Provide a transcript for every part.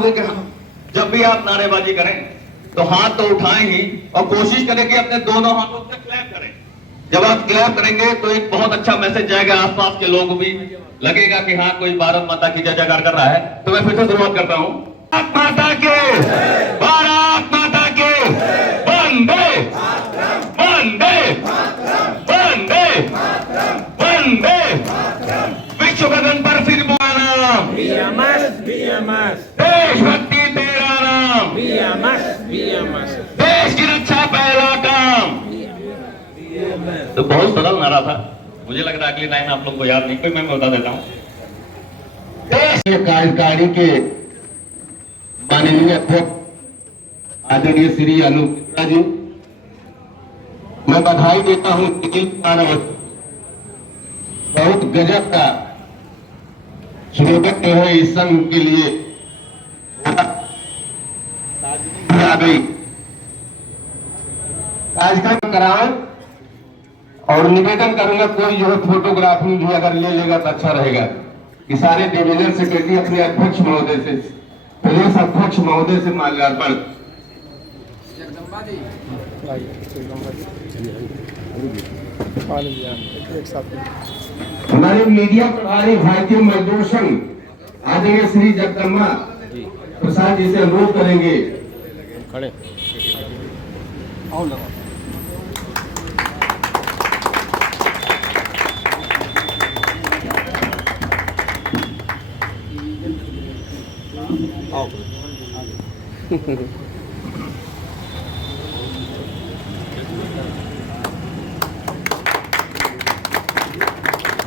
चाहूंगा कि जब भी आप नारेबाजी करें तो हाथ तो उठाएं ही और कोशिश करें कि अपने दोनों हाथों से क्लैप करें। जब आप क्लैप करेंगे तो एक बहुत अच्छा मैसेज जाएगा, आसपास के लोग भी लगेगा कि हाँ कोई भारत माता की जय जयकार कर रहा है। तो मैं फिर से शुरुआत करता हूँ। भारत माता के, भारत माता के, वंदे वंदे वंदे वंदे। विश्व गगन पर फिर बोला देशभक्ति तेरा नाम, देश की रक्षा पहला काम। तो बहुत सरल नारा था, मुझे लग रहा है अगली लाइन आप लोग को याद नहीं, कोई मैं बता देता हूँ। देश कार्यकारिणी के माननीय अध्यक्ष आदरणीय श्री अनूप मिश्रा जी, मैं बधाई देता हूँ। बहुत गजब का स्लोगन जो है इस संघ के लिए आ गई। कार्यक्रम कराएं और निवेदन करूंगा कोई जो है फोटोग्राफी भी अगर ले लेगा तो अच्छा रहेगा कि सारे डिवीजन सेक्रेटरी अपने अध्यक्ष महोदय से, प्रदेश अध्यक्ष महोदय से माल्यार्पण। हमारे मीडिया प्रभारी भारतीय मजदूर संघ आदरणीय श्री जगदम्बा प्रसाद जी से अनुरोध करेंगे खड़े आओ लगा।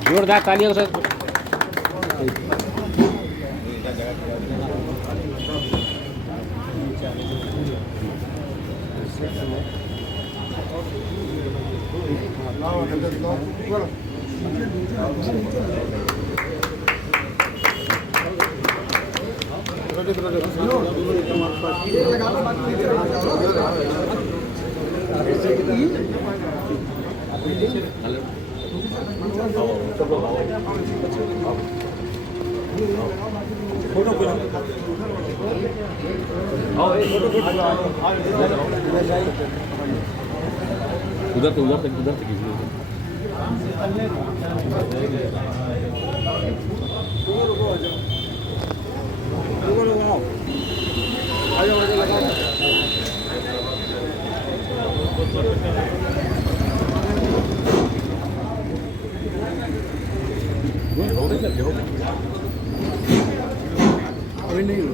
जोरदार तालियों से उधर तक कीजिए।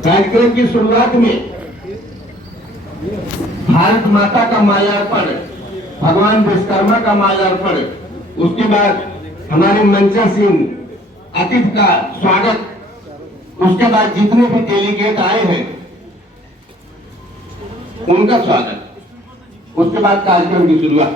कार्यक्रम की शुरुआत में भारत माता का माल्यार्पण, भगवान विश्वकर्मा का माल्यार्पण, उसके बाद हमारे मंचा सिंह अतिथि का स्वागत, उसके बाद जितने भी डेलीगेट आए हैं उनका स्वागत, उसके बाद कार्यक्रम की शुरुआत।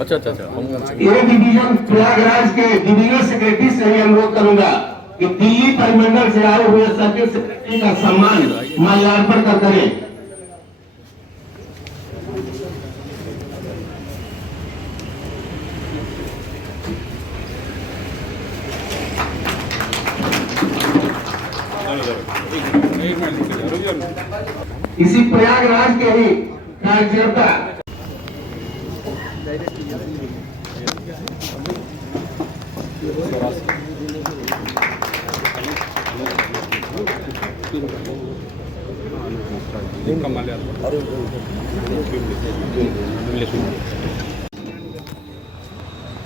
अच्छा ये डिवीजन प्रयागराज के डिवीजनल सेक्रेटरी से भी अनुरोध करूंगा कि दिल्ली परिमंडल से आए हुए सर्किल सेक्रेटरी का सम्मान माल्यार्पण कर करें। इसी प्रयागराज के ही कार्यकर्ता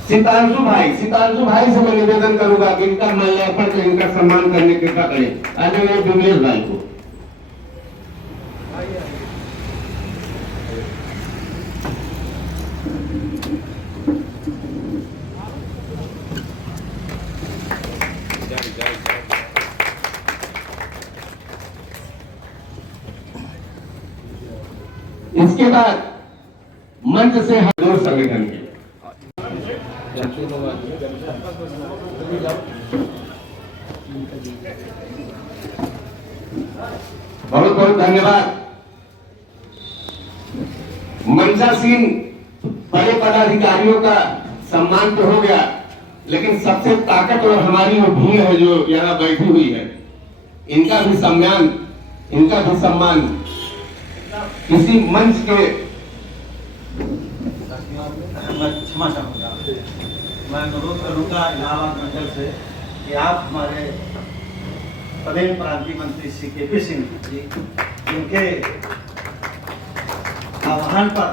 सीतांशु भाई से मैं निवेदन करूंगा कि इनका माल्यार्पण कर, इनका सम्मान करने की कृपा करें। आदरणीय विमलेश भाई को इसके बाद मंच से मजदूर संगठन के बहुत बहुत धन्यवाद। तमसासीन बड़े पदाधिकारियों का सम्मान तो हो गया, लेकिन सबसे ताकतवर हमारी वो भीड़ है जो यहाँ बैठी हुई है, इनका भी सम्मान किसी मंच के। मैं क्षमा चाहूँगा, मैं अनुरोध करूँगा इलाहाबाद मंडल से कि आप हमारे प्रदेश प्रांतीय मंत्री श्री के.पी. सिंह जी, जिनके आह्वान पर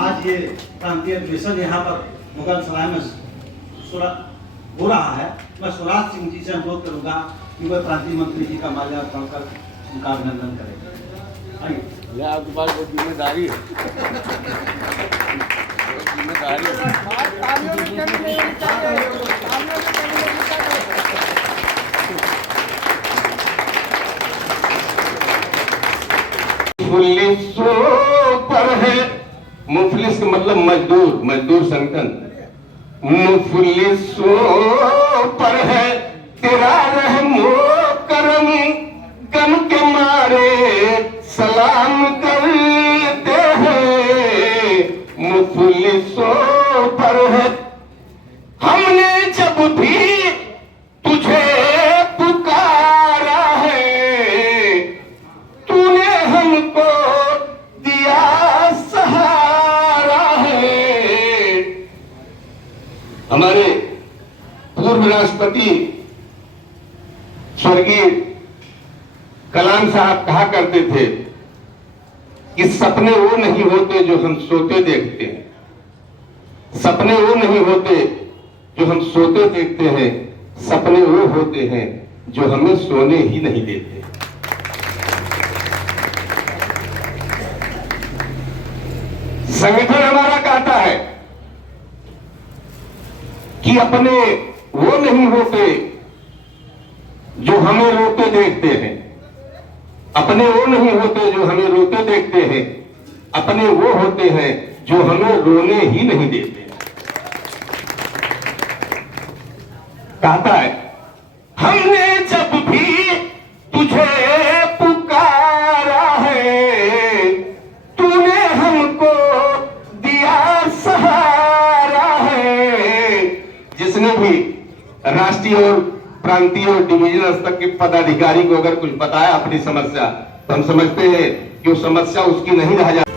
आज ये प्रांतीय अधिवेशन यहाँ पर मुगल सराय में हो रहा है, मैं स्वराज सिंह जी से अनुरोध करूँगा कि वह प्रांतीय मंत्री जी का माल्यार्पण कर उनका अभिनंदन करें। आइए। ये आपके पास बहुत जिम्मेदारी है, मुफलिसों पर है, मुफलिस मतलब मजदूर, मजदूर संगठन। मुफलिसों पर है तेरा रहमो करम, गम के मारे सलाम करते हैं। मुफलिसों पर है, हमने जब भी तुझे पुकारा है, तूने हमको दिया सहारा है। हमारे पूर्व राष्ट्रपति स्वर्गीय कलाम साहब कहा करते थे कि सपने वो नहीं होते जो हम सोते देखते हैं, सपने वो नहीं होते जो हम सोते देखते हैं, सपने वो होते हैं जो हमें सोने ही नहीं देते। संगठन हमारा कहता है कि अपने वो नहीं होते जो हमें रोते देखते हैं, अपने वो नहीं होते जो हमें रोते देखते हैं, अपने वो होते हैं जो हमें रोने ही नहीं देते। कहता है हमने जब भी तुझे पुकारा है, तूने हमको दिया सहारा है। जिसने भी राष्ट्रीय और प्रांतीय और डिवीजनल स्तर के पदाधिकारी को अगर कुछ बताया अपनी समस्या, तो हम समझते हैं कि वो समस्या उसकी नहीं रह जाती।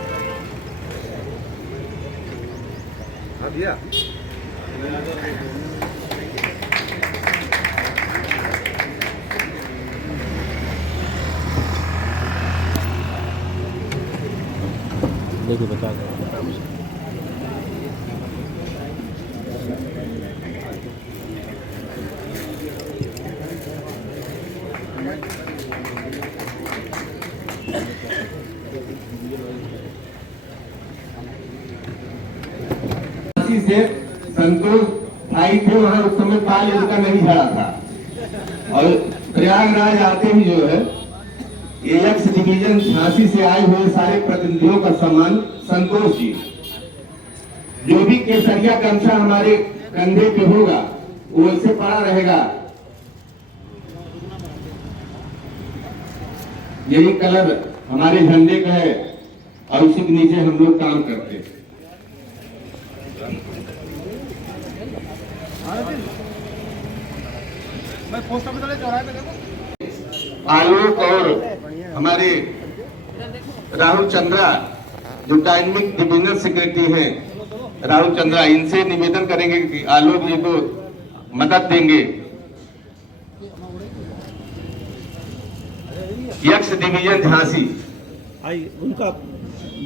देखो बता दो। से संतोष भाई थे वहां, उस समय बाल इनका नहीं झड़ा था, और प्रयागराज आते ही जो है ये एक्स डिवीजन झांसी से आए हुए सारे प्रतिनिधियों का सम्मान संतोष जी, जो भी केसरिया गमछा हमारे कंधे पे होगा वो ऐसे पड़ा रहेगा, यही कलर हमारे झंडे का है और उसी के नीचे हम लोग काम करते हैं। आलोक और हमारे राहुल चंद्रा जो डायनेमिक डिवीजनल सेक्रेटरी हैं, राहुल चंद्रा, इनसे निवेदन करेंगे कि आलोक जी को मदद देंगे। यक्स डिवीजन झांसी, आइए उनका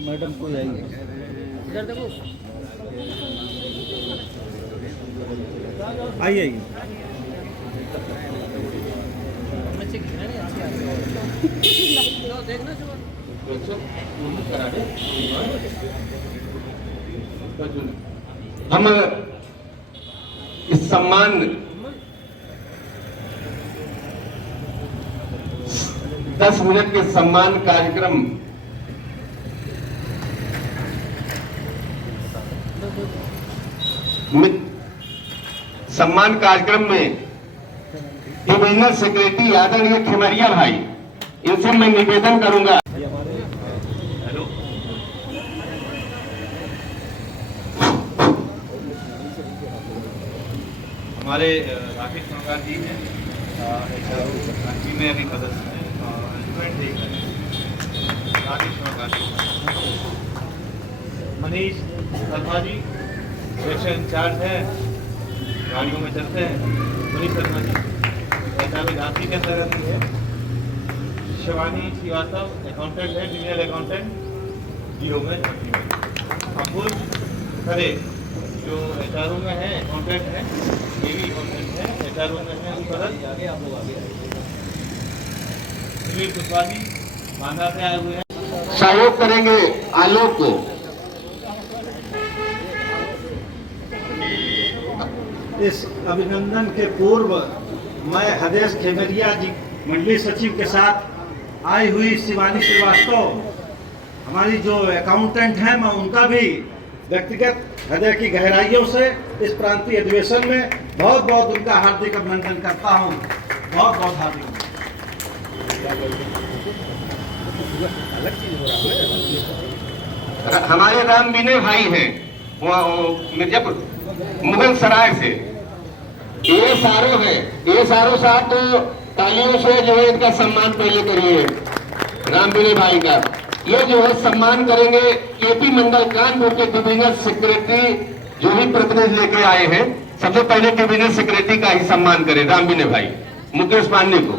मैडम को आइए आइए हम इस सम्मान 10 मिनट के सम्मान कार्यक्रम में डिवीजनल सेक्रेटरी आदरणीय खेमरिया भाई, इनसे मैं निवेदन करूंगा। हमारे राकेश सोनकर जी हैं जी में अभी सदस्य हैं और इंस्ट्रूमेंट देख रहे हैं राकेश सोनकर जी। मनीष शर्मा जी सेक्शन इंचार्ज है, गाड़ियों में चलते हैं। मनीष शर्मा जी ऐसा भी झांसी के अंतर्गत ही है। शिवानी श्रीवास्तव अकाउंटेंट है, जूनियर अकाउंटेंट जीरो में झांसी में। अब्बुल खरे जो एचआरओ में है, अकाउंटेंट है, ये भी अकाउंटेंट है, एचआरओ में है। सुनील कुशवाहा बांदा से आए हुए हैं। सहयोग करेंगे आलोक को। इस अभिनंदन के पूर्व मैं हदेश खेमरिया जी मंडलीय सचिव के साथ आई हुई शिवानी श्रीवास्तव हमारी जो अकाउंटेंट हैं, मैं उनका भी व्यक्तिगत हृदय की गहराइयों से इस प्रांतीय अधिवेशन में बहुत बहुत उनका हार्दिक अभिनंदन करता हूं। बहुत बहुत हार्दिक। हमारे राम विनय भाई हैं, वो मिर्जापुर मुगल सराय से। ये सारों है, ये सारों साहब तो तालियों से जो है इनका सम्मान पहले करिए राम विनय भाई का। ये जो है सम्मान करेंगे केपी मंडल कानपुर के डिविजनल सेक्रेटरी जो भी प्रतिनिधि लेके आए हैं। सबसे पहले डिविजनल सेक्रेटरी का ही सम्मान करें राम विनय भाई मुकेश पांडे को।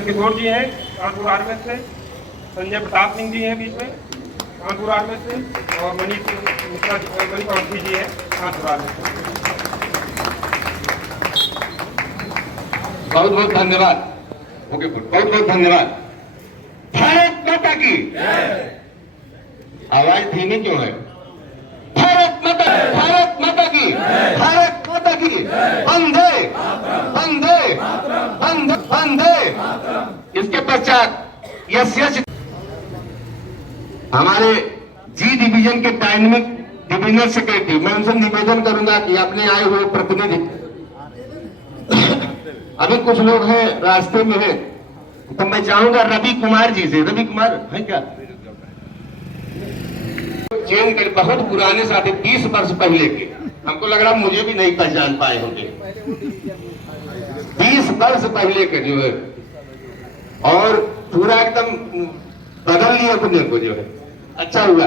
किशोर जी हैं कानपुर आर्मी से, संजय प्रताप सिंह जी हैं बीच में कानपुर आर्मी से, और मनीष मिश्रा जी हैं कानपुर आर्मी से। बहुत बहुत धन्यवाद। ओके, बहुत बहुत धन्यवाद। भारत माता की आवाज धीमी क्यों है? भारत माता की, भारत माता की। वंदे वंदे वंदे वंदे। इसके पश्चात यश हमारे जी डिवीजन के डायनेमिक डिविजनल सेक्रेटरी, मैं उनसे निवेदन करूंगा कि अपने आए हुए प्रतिनिधि, अभी कुछ लोग हैं रास्ते में हैं, तो मैं चाहूंगा रवि कुमार जी से। रवि कुमार है क्या? चेंज कर, बहुत पुराने साथी 20 वर्ष पहले के, हमको लग रहा मुझे भी नहीं पहचान पाए होंगे। 20 वर्ष पहले के जो है, और पूरा एकदम बदल लिया अपने को जो है। अच्छा हुआ।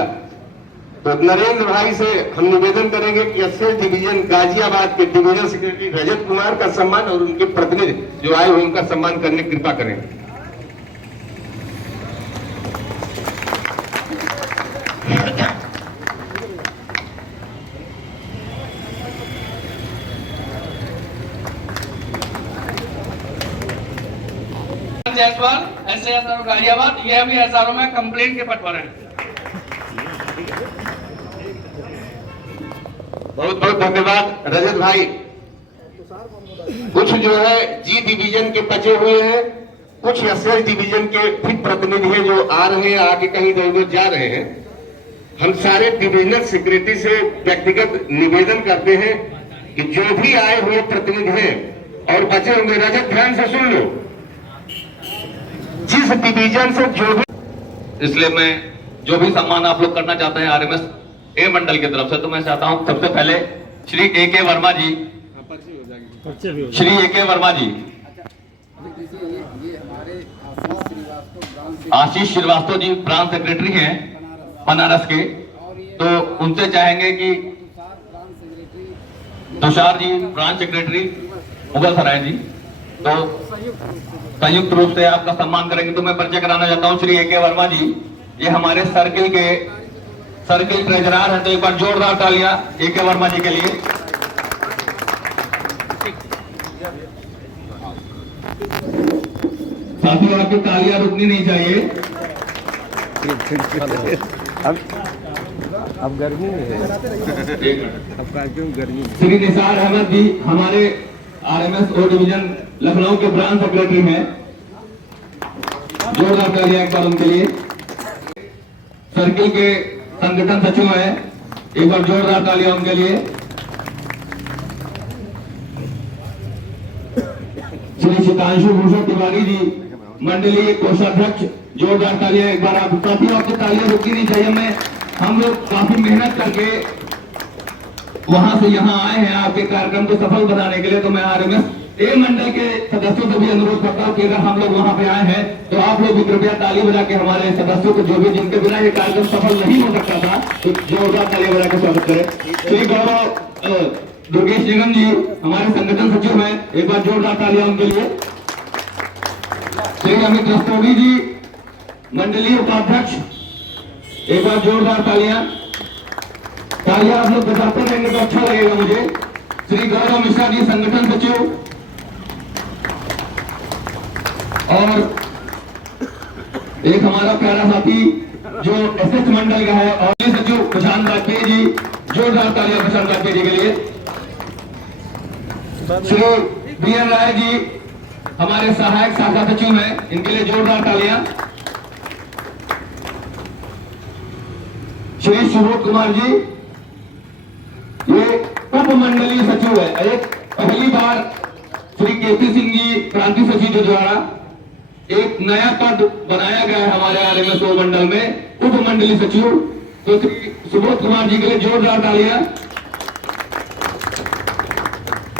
तो नरेंद्र भाई से हम निवेदन करेंगे कि एसएस डिवीजन गाजियाबाद के डिविजनल सेक्रेटरी रजत कुमार का सम्मान और उनके प्रतिनिधि जो आए हुए उनका सम्मान करने की कृपा करें। जायसवाल एसआर गाजियाबाद, यह भी एसआरओ में कंप्लेंट के पद पर है। बहुत बहुत धन्यवाद रजत भाई। कुछ जो है जी डिवीजन के बचे हुए हैं, कुछ एसएस डिवीजन के भी प्रतिनिधि हैं जो आ रहे हैं, आगे कहीं इधर उधर जा रहे हैं। हम सारे डिविजनल सेक्रेटरी से व्यक्तिगत निवेदन करते हैं कि जो भी आए हुए प्रतिनिधि हैं और बचे होंगे, रजत ध्यान से सुन लो, जिस डिवीजन से जो भी, इसलिए मैं जो भी सम्मान आप लोग करना चाहते हैं आरएमएस ए मंडल की तरफ से, तो मैं चाहता हूं सबसे पहले श्री ए.के. वर्मा जी, श्री ए.के. वर्मा जी, आशीष श्रीवास्तव जी ब्रांच सेक्रेटरी हैं बनारस के, तो उनसे चाहेंगे कि तुषार जी ब्रांच सेक्रेटरी मुगल सराय जी, तो संयुक्त रूप से आपका सम्मान करेंगे। तो मैं परिचय कराना चाहता हूं श्री ए.के. वर्मा जी, ये हमारे सर्किल ट्रेजरर है, तो एक बार जोरदार तालियां ए.के. वर्मा जी के लिए। साथियों, आपकी तालियां रुकनी नहीं चाहिए। अब गर्मी है, अब क्यों गर्मी? श्री निसार अहमद जी हमारे आरएमएस ओ डिवीजन लखनऊ के ब्रांच सेक्रेटरी हैं, जोरदार तालियां एक बार उनके लिए। सर्किल के संगठन सचिव हैं, एक बार जोरदार तालियां उनके लिए। श्री शितांशु भूषण तिवारी जी मंडलीय कोषाध्यक्ष जोरदार तालियां एक बार। आप काफी आपको तालियां रुकनी नहीं चाहिए। हम लोग काफी मेहनत करके वहां से यहाँ आए हैं आपके कार्यक्रम को सफल बनाने के लिए। तो मैं आरएमएस ए मंडल के सदस्यों से भी अनुरोध करता हूँ कि अगर हम लोग वहां पे आए हैं तो आप लोग भी कृपया ताली बजा के हमारे सदस्यों को, जो भी जिनके बिना ये कार्यक्रम सफल नहीं हो सकता था, तो जोरदार ताली बजा के स्वागत करें। श्री गौरव दुर्गेश निगम जी हमारे संगठन सचिव हैं, एक बार जोरदार तालियां उनके लिए। श्री अमित रस्तोगी जी मंडलीय उपाध्यक्ष, एक बार जोरदार तालियां। तालियां आप लोग बजाते रहेंगे तो अच्छा लगेगा मुझे। श्री गौरव मिश्रा जी संगठन सचिव, और एक हमारा प्यारा साथी जो एसएस मंडल का है और सचिव प्रशांत वाजपेयी जी, जोरदार तालियां प्रशांत वाजपेयी जी के लिए। श्री बीएन राय जी हमारे सहायक शाखा सचिव हैं, इनके लिए जोरदार तालियां। श्री सुबोध कुमार जी ये उप मंडलीय सचिव है। एक पहली बार श्री केपी सिंह जी क्रांति सचिव द्वारा एक नया पद बनाया गया है हमारे आरएमएस मंडल में, उप मंडलीय सचिव। तो श्री सुबोध कुमार जी के लिए जोरदार तालियां।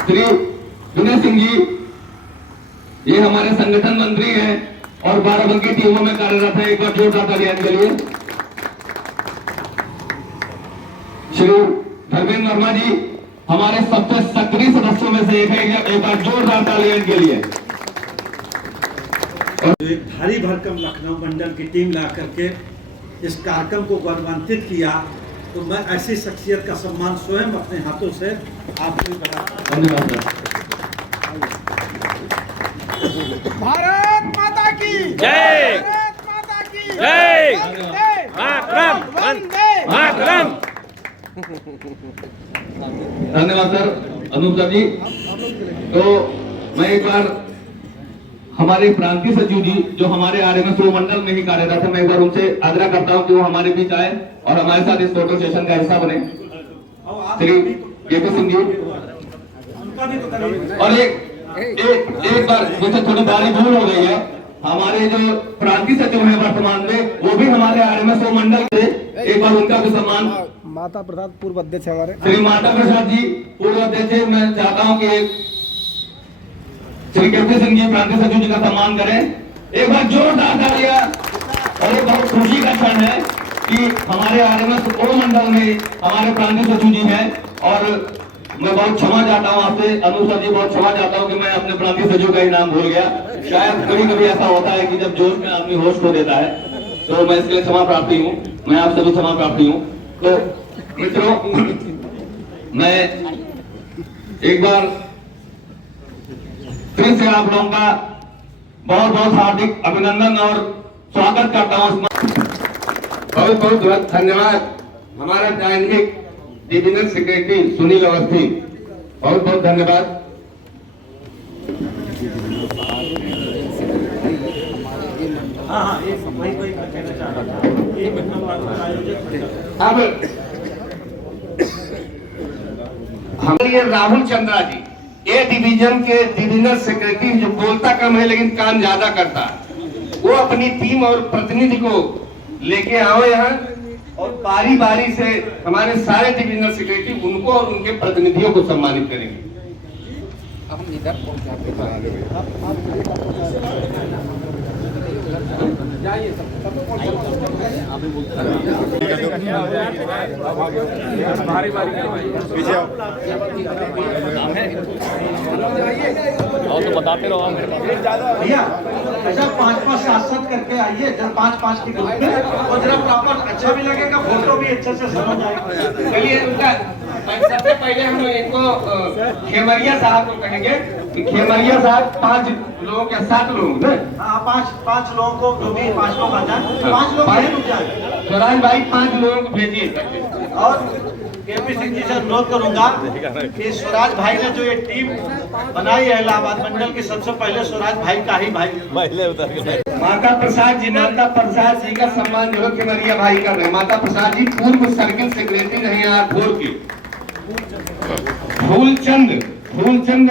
श्री विनय सिंह जी ये हमारे संगठन मंत्री हैं और बाराबंकी टीमों में कार्यरत है, एक बार जोरदार तालियां इनके लिए। श्री धर्मेंद्र वर्मा जी हमारे सबसे सक्रिय सदस्यों में से एक है, एक बार जोरदार तालियां इनके लिए। तो एक भारी भरकम लखनऊ मंडल की टीम ला करके इस कार्यक्रम को गौरवान्वित किया, तो मैं ऐसी शख्सियत का सम्मान स्वयं अपने हाथों से आपको बताता हूं। धन्यवाद। भारत माता की जय। भारत माता की जय। वंदे मातरम। वंदे मातरम। धन्यवाद सर, अनूप सर जी। तो मैं एक बार हमारे प्रांतीय सचिव जी जो हमारे आरएमएस मंडल में ही कार्यरत है, मैं एक बार उनसे आग्रह करता हूं कि वो हमारे बीच आए और हमारे साथ इस फोटो सेशन का हिस्सा बने। श्री केपी सिंह जी, उनका भी तो करें। और एक बार जैसे थोड़ी बारी भूल हो गई है, हमारे जो प्रांतीय सचिव हैं वर्तमान में वो भी हमारे आरएमएस मंडल के, एक बार उनका भी सम्मान। माता प्रसाद पूर्व अध्यक्ष हमारे श्री माता प्रसाद जी पूर्व अध्यक्ष, मैं चाहता हूं कि श्री केपी सिंह जी प्रांतीय सचिव जी का सम्मान करें। एक बार जोरदार तालियां। और एक बहुत खुशी का क्षण है कि हमारे आरएमएस मंडल में हमारे प्रांतीय सचिव जी हैं, और मैं बहुत क्षमा चाहता हूं आपसे अनु सर जी, बहुत क्षमा चाहता हूं कि मैं अपने प्रांतीय सचिव का ही नाम भूल गया। शायद कभी कभी ऐसा होता है कि जब जोश में आदमी होश खो देता है, तो मैं इसके लिए क्षमा प्रार्थी हूँ, मैं आप सभी क्षमा प्रार्थी हूँ। तो मित्रों, मैं एक बार फिर से आप लोगों का बहुत बहुत हार्दिक अभिनंदन और स्वागत करता हूँ। बहुत बहुत धन्यवाद हमारा dynamic divisional secretary Sunil Awasthi, बहुत बहुत धन्यवाद। हाँ, वही कहना चाह रहा था। एक आयोजित अब हमारे राहुल चंद्रा जी ए डिवीजन के डिविजनल सेक्रेटरी, जो बोलता कम है लेकिन काम ज्यादा करता है, वो अपनी टीम और प्रतिनिधि को लेके आओ यहाँ, और बारी बारी से हमारे सारे डिविजनल सेक्रेटरी उनको और उनके प्रतिनिधियों को सम्मानित करेंगे। तो बताते रहो भैया, ऐसा 5-5 शासक करके आइए, जब 5-5 की ग्रुप में, और जरा प्रॉपर अच्छा भी लगेगा, फोटो भी अच्छे से समझ आएगा। चलिए, उनका सबसे पहले हम इनको खेमरिया साहब को कहेंगे। खेमरिया साहब 5 लोगों के 7 लोग हैं। हाँ, 5 लोगों को, जो भी 5 लोग आ जाए, 5 लोग नहीं रुक जाए। स्वराज भाई 5 लोगों को भेजिए। और केपी सिंह जी से अनुरोध करूंगा कि स्वराज भाई ने जो ये टीम बनाई है इलाहाबाद मंडल की, सबसे पहले स्वराज भाई का ही भाई माता प्रसाद जी का सम्मान जो है खेमरिया भाई कर रहे हैं। माता प्रसाद जी पूर्व सर्किल सेक्रेटरी रहे आठौर के। फूलचंद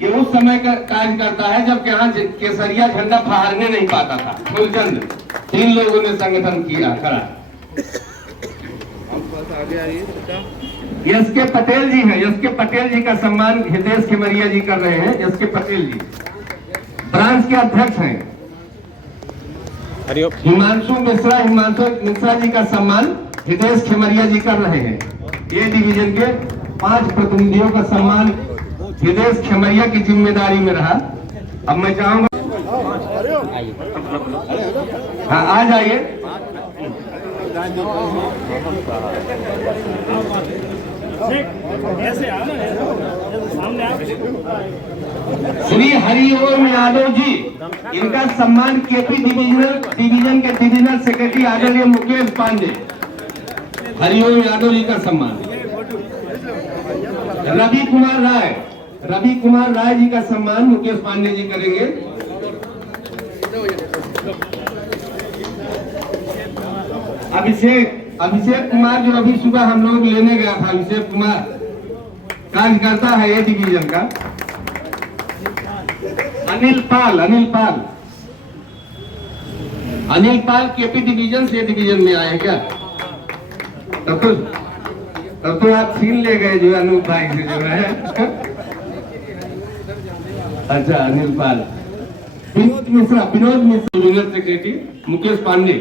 ये उस समय का कार्य करता है जब यहाँ केसरिया झंडा फहरने नहीं पाता था। फूलचंद 3 लोगों ने संगठन किया करा। एस के पटेल जी हैं, एस के पटेल जी का सम्मान हितेश खेमरिया जी कर रहे हैं। एस के पटेल जी ब्रांच के अध्यक्ष हैं। हिमांशु मिश्रा जी का सम्मान हितेश खेमरिया जी कर रहे हैं। ए डिवीजन के 5 प्रतिनिधियों का सम्मान हितेश खेमरिया की जिम्मेदारी में रहा। अब मैं चाहूंगा, हाँ आ जाइए। श्री हरिओम यादव जी, इनका सम्मान केपी डिवीजन के डिविजनल सेक्रेटरी आदरणीय मुकेश पांडे, हरिओम यादव जी का सम्मान। रवि कुमार राय जी का सम्मान मुकेश पांडे जी करेंगे। अभिषेक कुमार जो अभी सुबह हम लोग लेने गया था, अभिषेक कुमार कार्यकर्ता है ए डिवीजन का। अनिल पाल केपी डिवीजन से डिवीजन में आए क्या? तब तो आप छीन ले गए जो अनूप भाई से जो है। अच्छा अनिल पाल। विनोद मिश्रा यूनियन सेक्रेटरी मुकेश पांडे,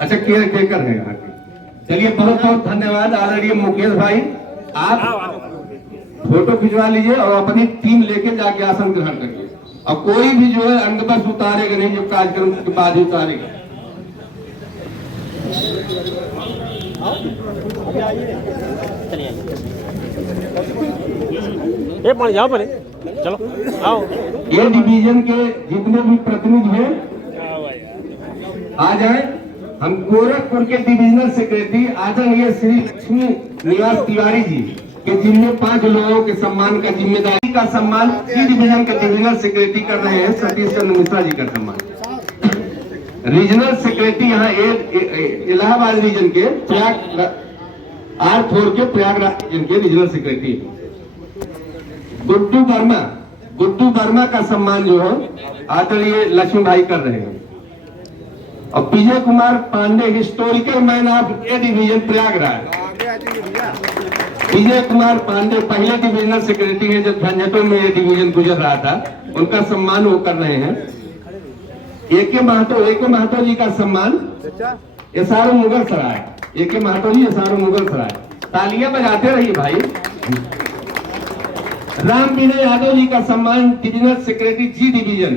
अच्छा केयर टेकर है यहाँ के। चलिए बहुत बहुत धन्यवाद आदरणीय मुकेश भाई, आप फोटो खिंचवा लीजिए और अपनी टीम लेके जाके आसन ग्रहण करिए। और कोई भी जो है अंग बस उतारेगा नहीं, जो कार्यक्रम के बाद ही उतारेगा। जाओ पहले, चलो आओ। ये डिवीजन के जितने भी प्रतिनिधि हैं आ जाए। हम गोरखपुर के डिविजनल सेक्रेटरी आदरणीय श्री लक्ष्मी निवास तिवारी जी के जिम्मे 5 लोगों के सम्मान का जिम्मेदारी का सम्मान सी डिवीजन के डिविजनल सेक्रेटरी कर रहे हैं सतीश चंद्र मिश्रा जी का सम्मान। रीजनल सेक्रेटरी यहाँ इलाहाबाद रीजन के R4 के प्रयागराज रीजन के रीजनल सेक्रेटरी गुड्डू वर्मा का सम्मान जो है आदरणीय लक्ष्मी भाई कर रहे हैं। और Vijay Kumar Pandey historical man of a division Prayagraj. Vijay Kumar Pandey पहले डिविजनल सेक्रेटरी है जब झंझटों में ये डिवीजन गुजर रहा था, उनका सम्मान वो कर रहे हैं। एके महतो जी का सम्मान एसआरओ मुगल सराय, एके महतो जी एसआरओ मुगल सराय। तालियां बजाते रहिए भाई। राम विनय यादव जी का सम्मान डिविजनल सेक्रेटरी जी डिवीजन।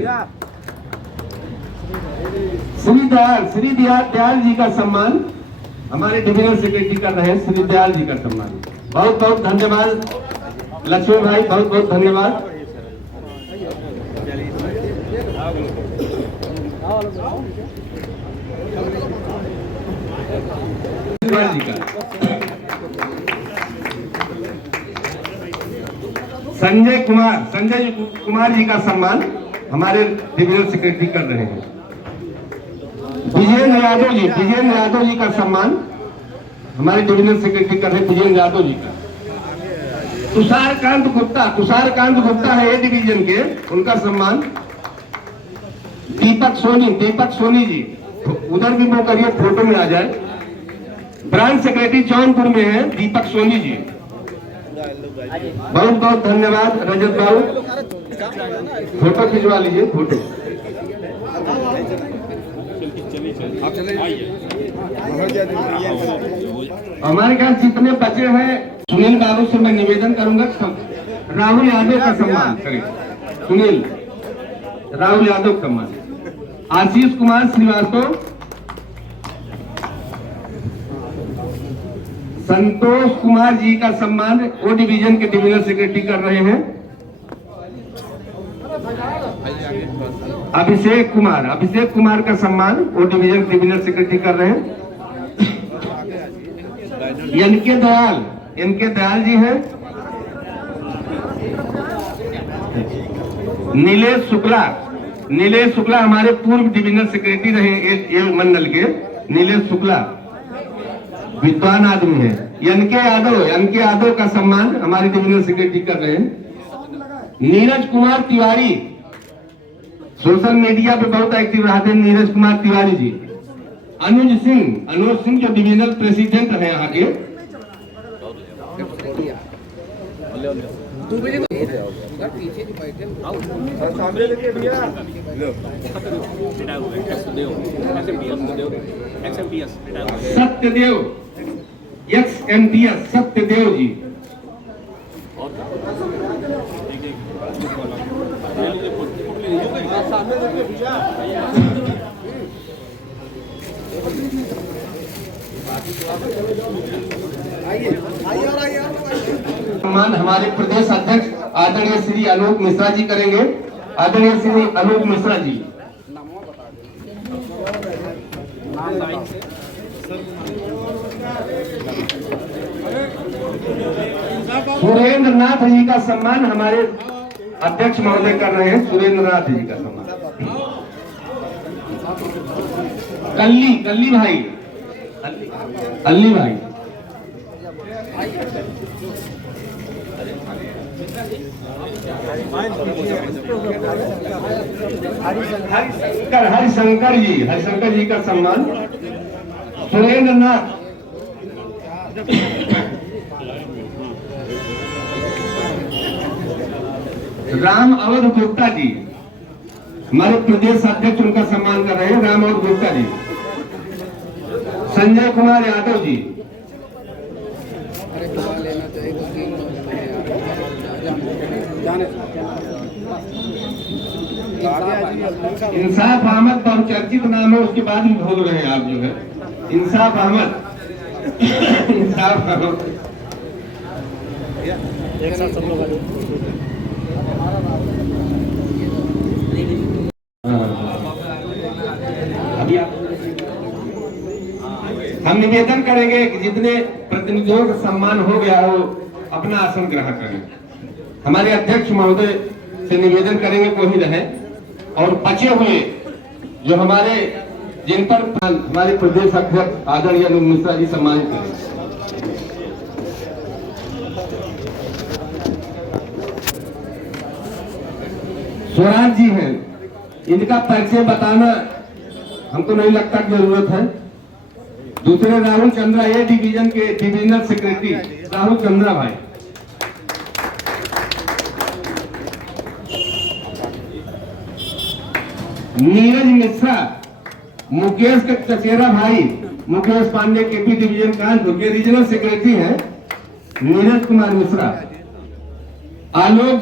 श्री दयाल जी का सम्मान हमारे डिविजनल सेक्रेटरी कर रहे हैं, श्री दयाल जी का सम्मान। बहुत बहुत धन्यवाद लक्ष्मी भाई, बहुत बहुत धन्यवाद। जी का संजय कुमार जी का सम्मान हमारे डिविजनल सेक्रेटरी कर रहे हैं। विजेंद्र यादव जी का सम्मान हमारे डिविजनल सेक्रेटरी कर रहे हैं, विजेंद्र यादव जी का। तुषारकांत गुप्ता है ए डिवीजन के, उनका सम्मान। दीपक सोनी जी उधर भी वो करिए, फोटो में आ जाए। ब्रांच सेक्रेटरी जौनपुर में है दीपक सोनी जी, बहुत बहुत धन्यवाद। रजत बाबू फोटो खिंचवा लीजिए, फोटो। हमारे यहाँ जितने बच्चे हैं, सुनील बाबू से मैं निवेदन करूंगा राहुल यादव का सम्मान करें। सुनील राहुल यादव का सम्मान। आशीष कुमार श्रीवास्तव, संतोष कुमार जी का सम्मान ओ डिवीजन के डिविजनल सेक्रेटरी कर रहे हैं। अभिषेक कुमार का सम्मान ओ डिवीजन डिविजनल सेक्रेटरी कर रहे हैं। इनके दयाल जी हैं। नीलेश शुक्ला हमारे पूर्व डिविजनल सेक्रेटरी रहे ए मंडल के। नीलेश शुक्ला विद्वान आदमी है। एनके यादव का सम्मान हमारे डिविजनल सेक्रेटरी कर रहे हैं। नीरज कुमार तिवारी सोशल मीडिया पे बहुत एक्टिव रहते हैं नीरज कुमार तिवारी जी। अनुज सिंह जो डिविजनल प्रेसिडेंट है यहाँ के। सत्यदेव XMTS सत्यदेव जी। सम्मान हमारे प्रदेश अध्यक्ष आदरणीय श्री अनूप मिश्रा जी करेंगे। आदरणीय श्री अनूप मिश्रा जी। सुरेंद्र नाथ जी का सम्मान हमारे अध्यक्ष महोदय कर रहे हैं। सुरेंद्र नाथ जी का सम्मान। कल्ली भाई अल्ली भाई। हरिशंकर जी का सम्मान। सुरेंद्र नाथ। राम अवध गुप्ता जी हमारे प्रदेश अध्यक्ष, उनका सम्मान कर रहे हैं राम अवध गुप्ता जी। संजय कुमार यादव जी। इंसाफ अहमद बहुचर्चित नाम है, उसके बाद भी भूल रहे हैं आप जो है। इंसाफ अहमद। एक साथ सब लोग अभी हम निवेदन करेंगे कि जितने प्रतिनिधियों का सम्मान हो गया हो अपना आसन ग्रहण करें। हमारे अध्यक्ष महोदय से निवेदन करेंगे कोई रहे, और बचे हुए जो हमारे जिन पर हमारे प्रदेश अध्यक्ष आदरणीय अनूप मिश्रा जी सम्मानित करें। स्वराज जी हैं, इनका परिचय बताना हमको नहीं लगता कि जरूरत है। दूसरे राहुल चंद्रा ए डिवीजन के डिविजनल सेक्रेटरी राहुल चंद्रा भाई। नीरज मिश्रा मुकेश के चचेरा भाई मुकेश पांडे केपी डिवीजन कानपुर के रीजनल सेक्रेटरी हैं नीरज कुमार मिश्रा। आलोक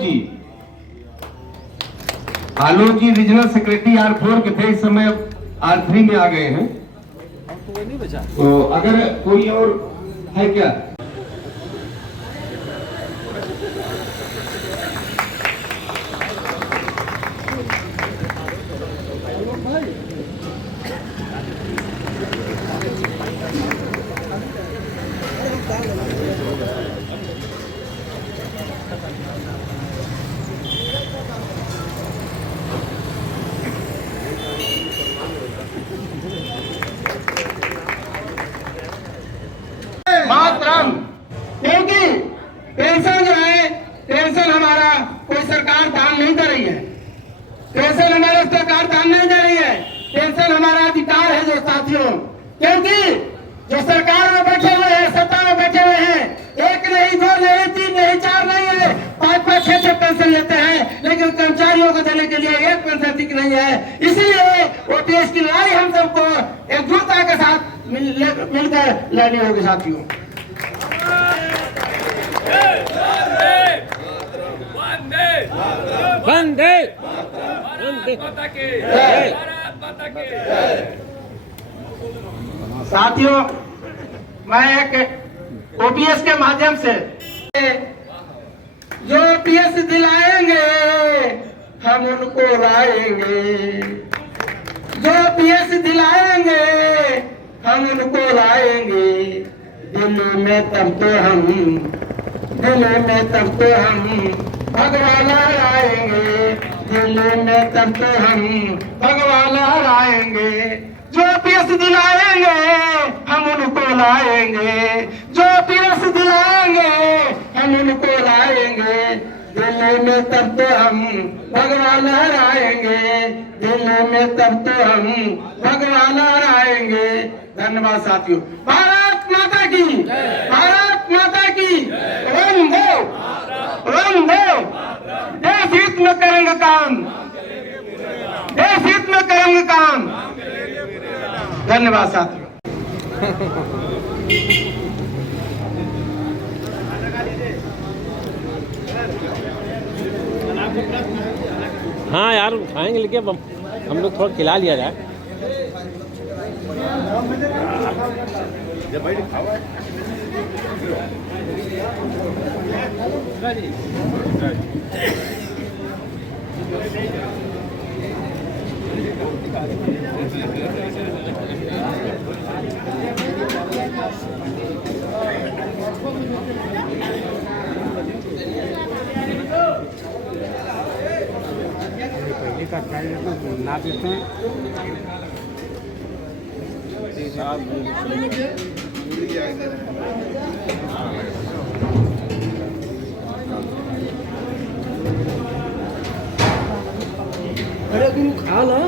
जी रीजनल सेक्रेटरी R4 के थे, इस समय R3 में आ गए हैं। तो अगर कोई और है क्या? मातरम। क्योंकि पेंशन जो है, पेंशन हमारा कोई सरकार दान नहीं दे रही है। पेंशन हमारा सरकार दान नहीं दे रही है। पेंशन हमारा अधिकार है जो साथियों, क्योंकि जो सरकार में बैठे हुए हैं, सत्ता में बैठे हुए हैं, एक नहीं, दो नहीं, तीन नहीं, चार नहीं है, 5-5, 6-6 पेंशन लेते हैं, लेकिन कर्मचारियों को देने के लिए एक पेंशन ठीक नहीं है। इसलिए ओपीएस की लड़ाई हम सबको एकजुटता के साथ मिलकर लड़नी होगी साथियों। वंदे साथियों, मैं एक ओपीएस के माध्यम से जो ओपीएस दिलाएंगे हम उनको लाएंगे, जो ओपीएस दिलाएंगे हम उनको लाएंगे। दिल्ली में तब तो हम भगवान लाएंगे, दिल्ली में तब तो हम भगवान लाएंगे। जो ओपीएस दिलाएंगे हम उनको लाएंगे, जो ओपीएस दिलाएंगे हम हम उनको लाएंगे, दिल्ली में तब तो हम भगवान लहराएंगे, दिल्ली में तब तो हम भगवान लहराएंगे। धन्यवाद साथियों। भारत माता की, भारत माता की। वंदे वंदे। देश हित में करेंगे काम, देश हित में करेंगे काम। धन्यवाद साथियों। हाँ यार खाएंगे, लेकिन हम लोग थोड़ा खिला लिया जाए। पहले का ना देते हैं। अरे गुरु खा ला।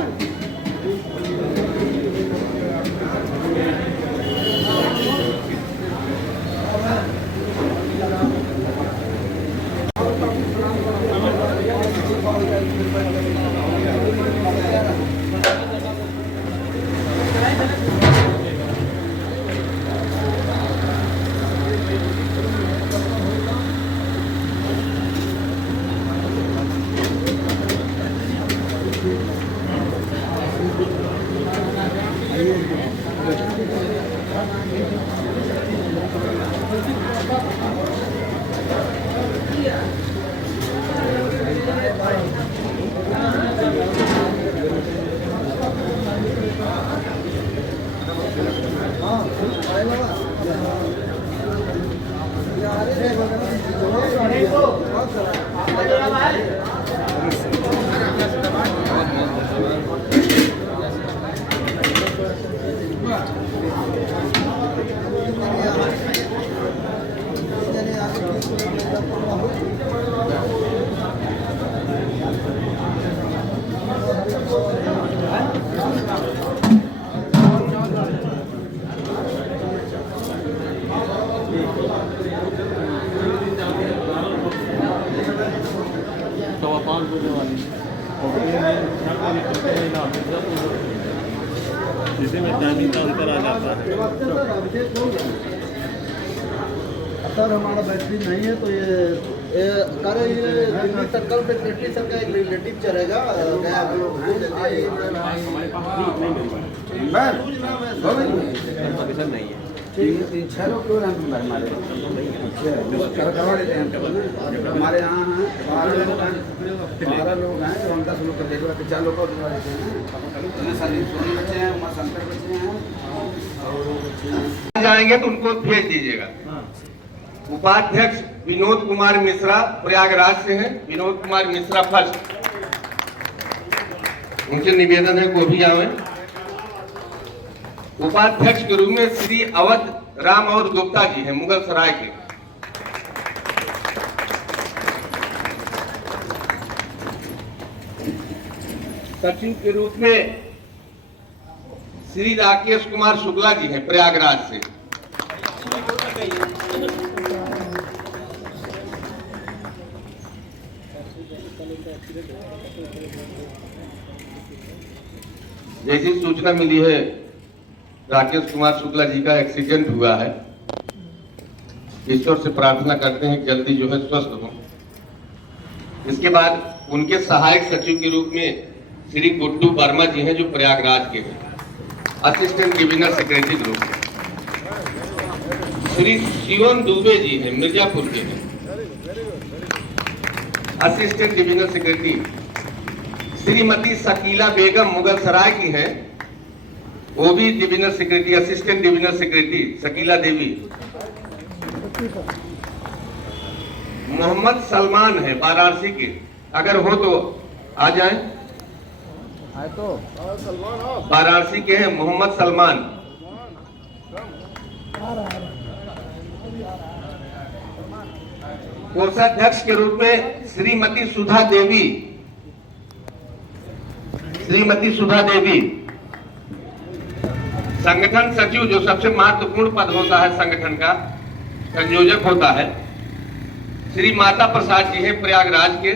सर हमारा बैटरी नहीं है तो ये दिल्ली सर्कल पे कृष्ण सर का एक रिलेटिव चलेगा तीन छह लोग क्यों हमारे करवा लेते हैं हमारे यहाँ हैं 12 लोग हैं जो 10 लोग का देखवा के 4 लोग को दिलवा देते हैं। सारे सोनी बच्चे हैं, उमा शंकर बच्चे हैं और जाएंगे तो उनको भेज दीजिएगा। उपाध्यक्ष विनोद कुमार मिश्रा प्रयागराज से हैं। विनोद कुमार मिश्रा फर्स्ट, उनसे निवेदन है वो भी आए। उपाध्यक्ष के रूप में श्री अवध राम और गुप्ता जी हैं मुगल सराय के। सचिव के रूप में श्री राकेश कुमार शुक्ला जी हैं प्रयागराज से। जैसी सूचना मिली है राकेश कुमार शुक्ला जी का एक्सीडेंट हुआ है। ईश्वर से प्रार्थना करते हैं जल्दी जो है स्वस्थ हो। इसके बाद उनके सहायक सचिव के रूप में श्री गुड्डू वर्मा जी हैं जो प्रयागराज के हैं, असिस्टेंट डिविजनल सेक्रेटरी के रूप में। श्री शिवन दुबे जी हैं मिर्जापुर के हैं, assistant divisional secretary. Shrimati Shakila Begum Mughal Sarai की हैं, वो भी divisional secretary, assistant divisional secretary Shakila Devi. Mohammad Salman है वाराणसी के, अगर हो तो आ जाएं। वाराणसी के हैं मोहम्मद सलमान। कोषाध्यक्ष के रूप में श्रीमती सुधा देवी। संगठन सचिव जो सबसे महत्वपूर्ण पद होता है संगठन का, संयोजक होता है, श्री माता प्रसाद जी हैं प्रयागराज के,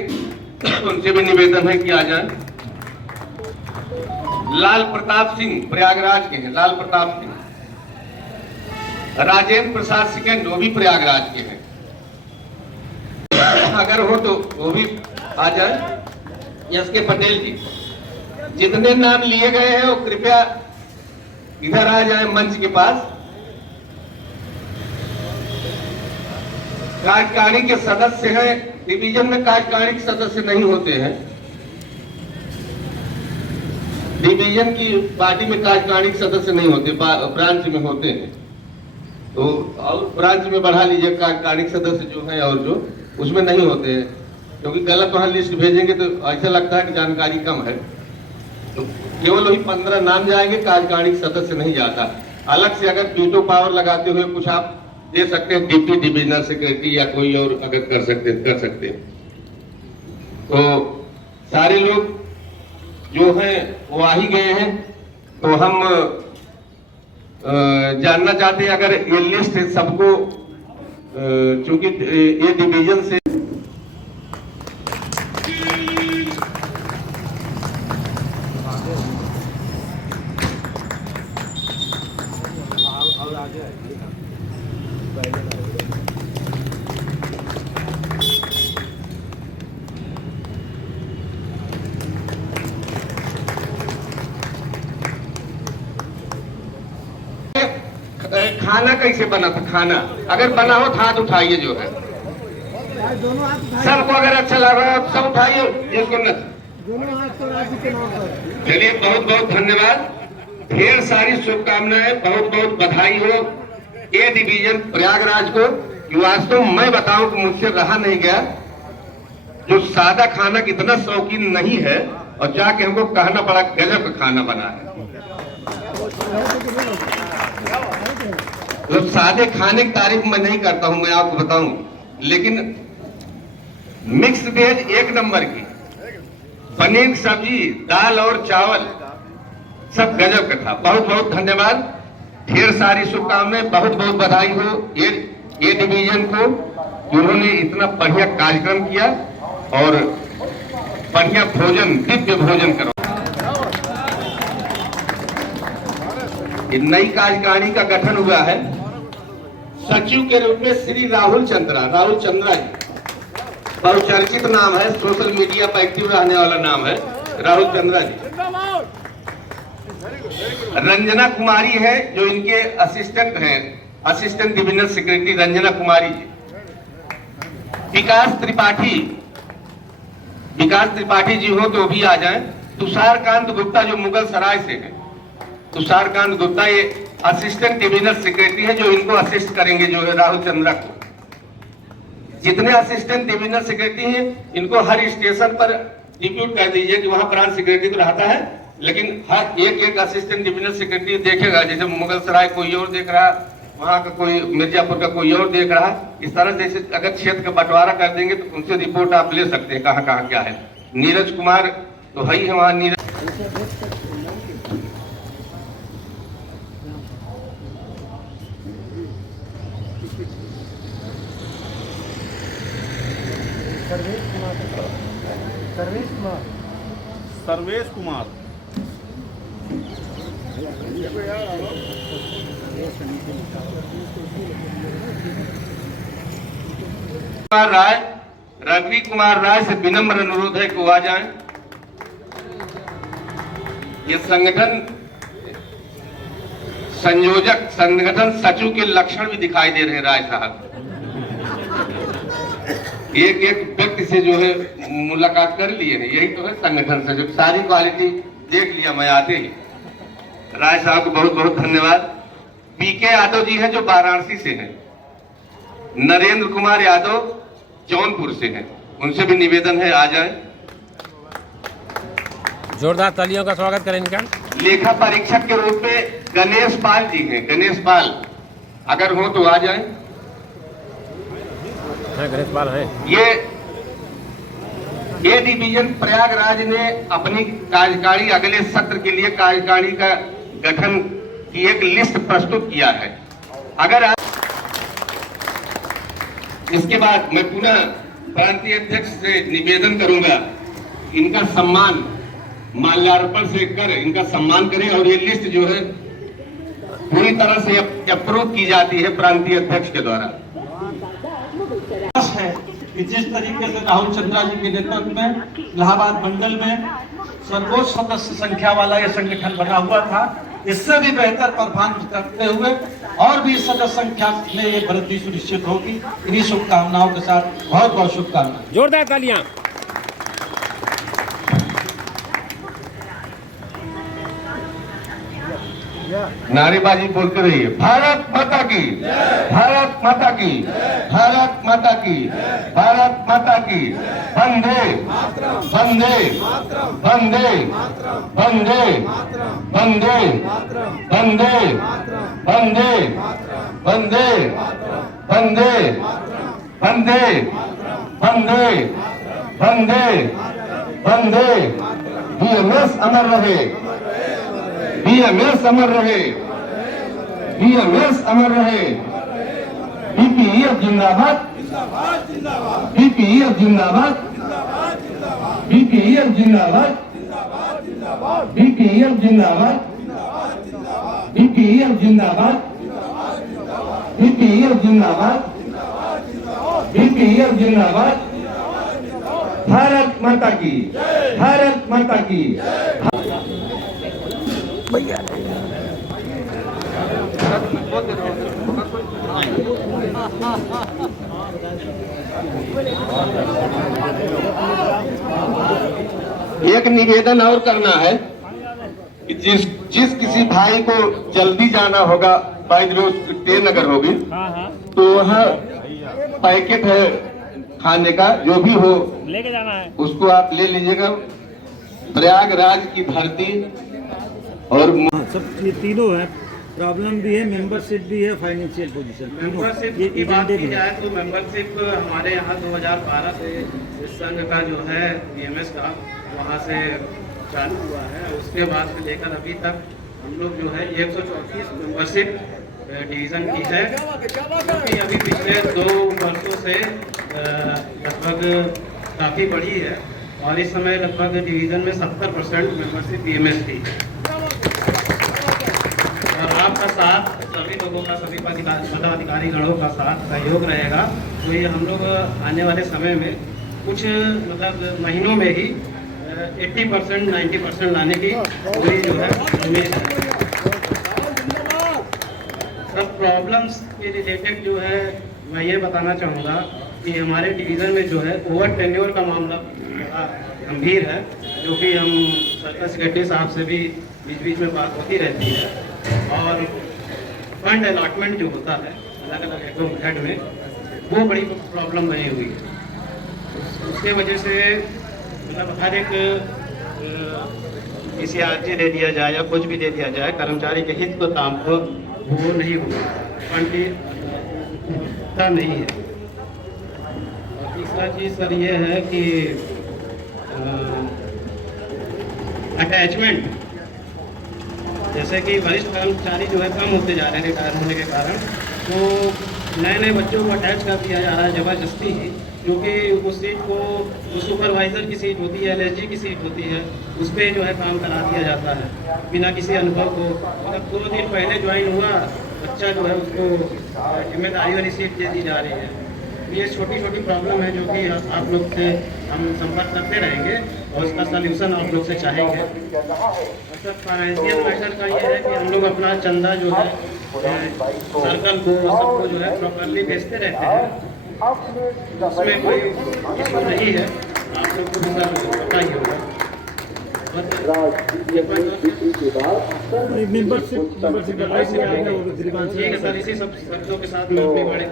उनसे भी निवेदन है कि आ जाएं। लाल प्रताप सिंह प्रयागराज के हैं, लाल प्रताप सिंह। राजेंद्र प्रसाद सिकंद वो भी प्रयागराज के हैं, अगर हो तो वो भी आ जाए। एस के पटेल जी, जितने नाम लिए गए हैं वो कृपया इधर आ जाए मंच के पास। कार्यकारिणी के सदस्य हैं, डिवीजन में कार्यकारिणी के सदस्य नहीं होते हैं, डिवीजन की पार्टी में कार्यकारिणी के सदस्य नहीं होते, ब्रांच में होते हैं। तो और ब्रांच में बढ़ा लीजिए कार्यकारिणी के सदस्य जो है, और जो उसमें नहीं होते हैं, क्योंकि गलत वहां लिस्ट भेजेंगे तो ऐसा लगता है कि जानकारी कम है। तो केवल वही 15 नाम जाएंगे, कार्यकारिणी के सदस्य नहीं जाता। अलग से अगर वीटो पावर लगाते हुए कुछ आप दे सकते हैं, डिप्टी डिविजनल सेक्रेटरी या कोई और अगर कर सकते हैं। तो सारे लोग जो हैं वो आ ही गए हैं। तो हम जानना चाहते हैं अगर ये लिस्ट सबको, चूंकि ये डिवीजन से खाना कैसे बना था, खाना अगर बना हो तो हाथ उठाइए जो है, सबको अगर अच्छा लग रहा है सब उठाइए, जिसको न। चलिए बहुत बहुत धन्यवाद, ढेर सारी शुभकामनाएं, बहुत बहुत बधाई हो ए डिवीजन प्रयागराज को। वास्तव मैं बताऊं कि मुझसे रहा नहीं गया, जो सादा खाना की इतना शौकीन नहीं है और जाके हमको कहना पड़ा गजब का खाना बना है। तो सादे खाने की तारीफ मैं नहीं करता हूं, मैं आपको बताऊं, लेकिन मिक्स वेज एक नंबर की, पनीर की सब्जी, दाल और चावल सब गजब का था। बहुत बहुत धन्यवाद, ढेर सारी शुभकामनाएं, बहुत बहुत बधाई हो ये डिवीजन को, उन्होंने इतना बढ़िया कार्यक्रम किया और बढ़िया भोजन, दिव्य भोजन करो। नई कार्यकारिणी का गठन हुआ है, सचिव के रूप में श्री राहुल चंद्रा जी, बहुचर्चित नाम है, सोशल मीडिया पर एक्टिव रहने वाला नाम है राहुल चंद्रा जी। रंजना कुमारी है जो इनके असिस्टेंट हैं, assistant divisional secretary Ranjana Kumari ji. विकास त्रिपाठी जी हो तो भी आ जाएं। तुषारकांत गुप्ता जो मुगल सराय से है, तुषारकांत गुप्ता ये असिस्टेंट डिविजनल सेक्रेटरी है, जो इनको असिस्ट करेंगे, जो है राहुल चंद्रा को। जितने असिस्टेंट डिविजनल सेक्रेटरी हैं इनको हर स्टेशन पर डिप्यूट कर दीजिए कि वहां ब्रांच सेक्रेटरी तो रहता है, लेकिन हर एक असिस्टेंट डिविजनल सेक्रेटरी देखेगा। जैसे मुगल सराय कोई और देख रहा, वहां का कोई मिर्जापुर का कोई और देख रहा, इस तरह जैसे अगर क्षेत्र का बंटवारा कर देंगे तो उनसे रिपोर्ट आप ले सकते हैं कहाँ कहाँ क्या है। नीरज कुमार तो है ही है वहां, नीरज सर्वेश कुमार राय, रवि कुमार राय से विनम्र अनुरोध है कि वो आ जाएं। ये संगठन संयोजक, संगठन सचिव के लक्षण भी दिखाई दे रहे हैं राय साहब। एक व्यक्ति से जो है मुलाकात कर लिए हैं, यही तो है संगठन सचिव, सारी क्वालिटी देख लिया मैं आते ही। राय साहब को बहुत बहुत धन्यवाद। बीके यादव जी हैं जो वाराणसी से हैं, नरेंद्र कुमार यादव जौनपुर से हैं, उनसे भी निवेदन है आ जाए। जोरदार तालियों का स्वागत करें इनका। लेखा परीक्षक के रूप में गणेश पाल जी हैं, गणेश पाल अगर हो तो आ जाएं। हाँ गणेश पाल हैं। ये डिवीजन प्रयागराज ने अपनी कार्यकारिणी अगले सत्र के लिए कार्यकारिणी का गठन की एक लिस्ट प्रस्तुत किया है। अगर आप इसके बाद मैं पुनः प्रांतीय अध्यक्ष से निवेदन करूंगा, इनका सम्मान माल्यार्पण से कर इनका सम्मान करें और ये लिस्ट जो है पूरी तरह से अप्रूव की जाती है प्रांतीय अध्यक्ष के द्वारा। है कि जिस तरीके से राहुल चंद्रा जी के नेतृत्व में इलाहाबाद मंडल में सर्वोच्च सदस्य संख्या वाला यह संगठन बना हुआ था, इससे भी बेहतर परफॉर्मेंस करते हुए और भी सदस्य संख्या में ये वृद्धि सुनिश्चित होगी। इन्हीं शुभकामनाओं के साथ बहुत बहुत शुभकामनाएं। जोरदार तालियां। नारेबाजी बोलते रहिए। भारत माता की, भारत माता की, भारत माता की, भारत माता की। वंदे वंदे वंदे वंदे वंदे वंदे वंदे वंदे वंदे वंदे वंदे वंदे वंदे। बीएमएस अमर रहे, बीएमएस अमर रहे, बीएमएस अमर रहे। बीपीएफ जिंदाबाद, बीपीएफ जिंदाबाद, बीपीएफ जिंदाबाद, बीपीएफ जिंदाबाद, बीपीएफ जिंदाबाद, बीपीएफ जिंदाबाद, बीपीएफ जिंदाबाद। भारत माता की, भारत माता की। एक निवेदन और करना है कि जिस किसी भाई को जल्दी जाना होगा, बाई द वे ट्रेन अगर होगी तो वहाँ पैकेट है खाने का, जो भी हो लेके जाना है, उसको आप ले लीजिएगा। प्रयागराज की धरती और सब ये तीनों है, प्रॉब्लम भी है, मेंबरशिप भी है, फाइनेंशियल पोजीशन। मेंबरशिप की बात की जाए तो मेंबरशिप हमारे यहाँ 2012 से इस संघ का जो है बीएमएस का वहाँ से चालू हुआ है। उसके बाद से लेकर अभी तक हम लोग जो है 134 मेंबरशिप डिवीज़न की है, क्योंकि अभी पिछले 2 वर्षों से लगभग काफ़ी बढ़ी है और इस समय लगभग डिवीज़न में 70% मेंबरशिप बीएमएस की है। और आपका साथ, सभी लोगों का, सभी पदाधिकारी गणों का साथ सहयोग रहेगा तो ये हम लोग आने वाले समय में कुछ मतलब महीनों में ही 80% 90% लाने की पूरी जो है उम्मीद है। सब प्रॉब्लम्स के रिलेटेड जो है मैं ये बताना चाहूँगा कि हमारे डिवीज़न में जो है ओवर टेन्योर का मामला बड़ा गंभीर है, जो कि हम सर्कल सेक्रेटरी साहब से भी बीच बीच में बात होती रहती है। और फंड अलॉटमेंट जो होता है अलग अलग हेड में, वो बड़ी प्रॉब्लम बनी हुई है। उसके वजह से मतलब हर एक किसी आरजी दे दिया जाए या कुछ भी दे दिया जाए, कर्मचारी के हित को काम को वो नहीं होगा, फंड की उपलब्धता नहीं है। और तीसरा चीज़ सर ये है कि अटैचमेंट, जैसे कि वरिष्ठ कर्मचारी जो है कम होते जा रहे हैं रिटायर होने के कारण, तो नए नए बच्चों को अटैच कर दिया जा रहा है ज़बरदस्ती ही, क्योंकि उस सीट को सुपरवाइज़र की सीट होती है, एलएसजी की सीट होती है, उस पर जो है काम करा दिया जाता है बिना किसी अनुभव को। मतलब 2 दिन पहले ज्वाइन हुआ बच्चा जो है उसको जिम्मेदारी वाली सीट दे दी जा रही है। ये छोटी छोटी प्रॉब्लम है जो कि आप लोग से हम संपर्क करते रहेंगे और उसका सल्यूशन आप लोग से चाहेंगे। अच्छा, फाइनेंशियल मैटर का ये है कि हम लोग अपना चंदा जो है सर्कल को सबको जो है प्रॉपरली भेजते रहते हैं, उसमें कोई इशू नहीं है, आप लोग को भी पता ही होगा। ठीक है सर, इसी सब शब्दों के साथ मैं अपनी बड़े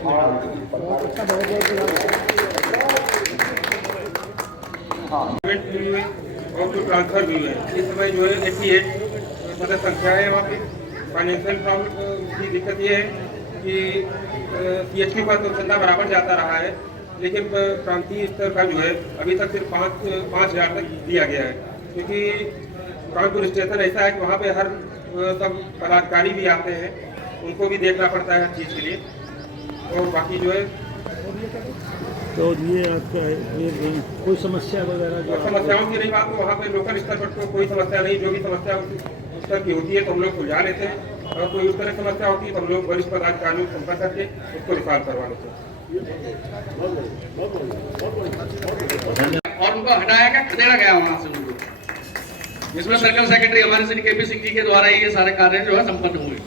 और जो ट्रांसफर भी है इस समय जो है 88 मतलब संख्या है वहाँ पे। फाइनेंशियल प्रॉब्लम की दिक्कत ये है कि पीएचपी पर तो चंदा बराबर जाता रहा है लेकिन प्रांतीय स्तर का जो है अभी तक सिर्फ 5,000 तक दिया गया है, क्योंकि कानपुर स्टेशन ऐसा है कि वहाँ पे हर सब पदाधिकारी भी आते हैं, उनको भी देखना पड़ता है हर चीज़ के लिए। और बाकी जो है तो ये आपका ये कोई समस्या वगैरह जो समस्याओं की रही बात, तो वहाँ पे लोकल स्तर पर तो कोई समस्या नहीं, जो भी समस्या उस स्तर की होती है तो हम लोग सुलझा लेते हैं, और कोई उस तरह की समस्या होती है तो हम लोग वरिष्ठ पदाधिकारियों को संपर्क करके उसको रिफार करवा लेते हैं। और उनको हटाया गया, खदेड़ा गया वहां से उनको, जिसमें सर्कल सेक्रेटरी हमारे श्री केपी सिंह जी के द्वारा ये सारे कार्य जो है संपन्न हुए।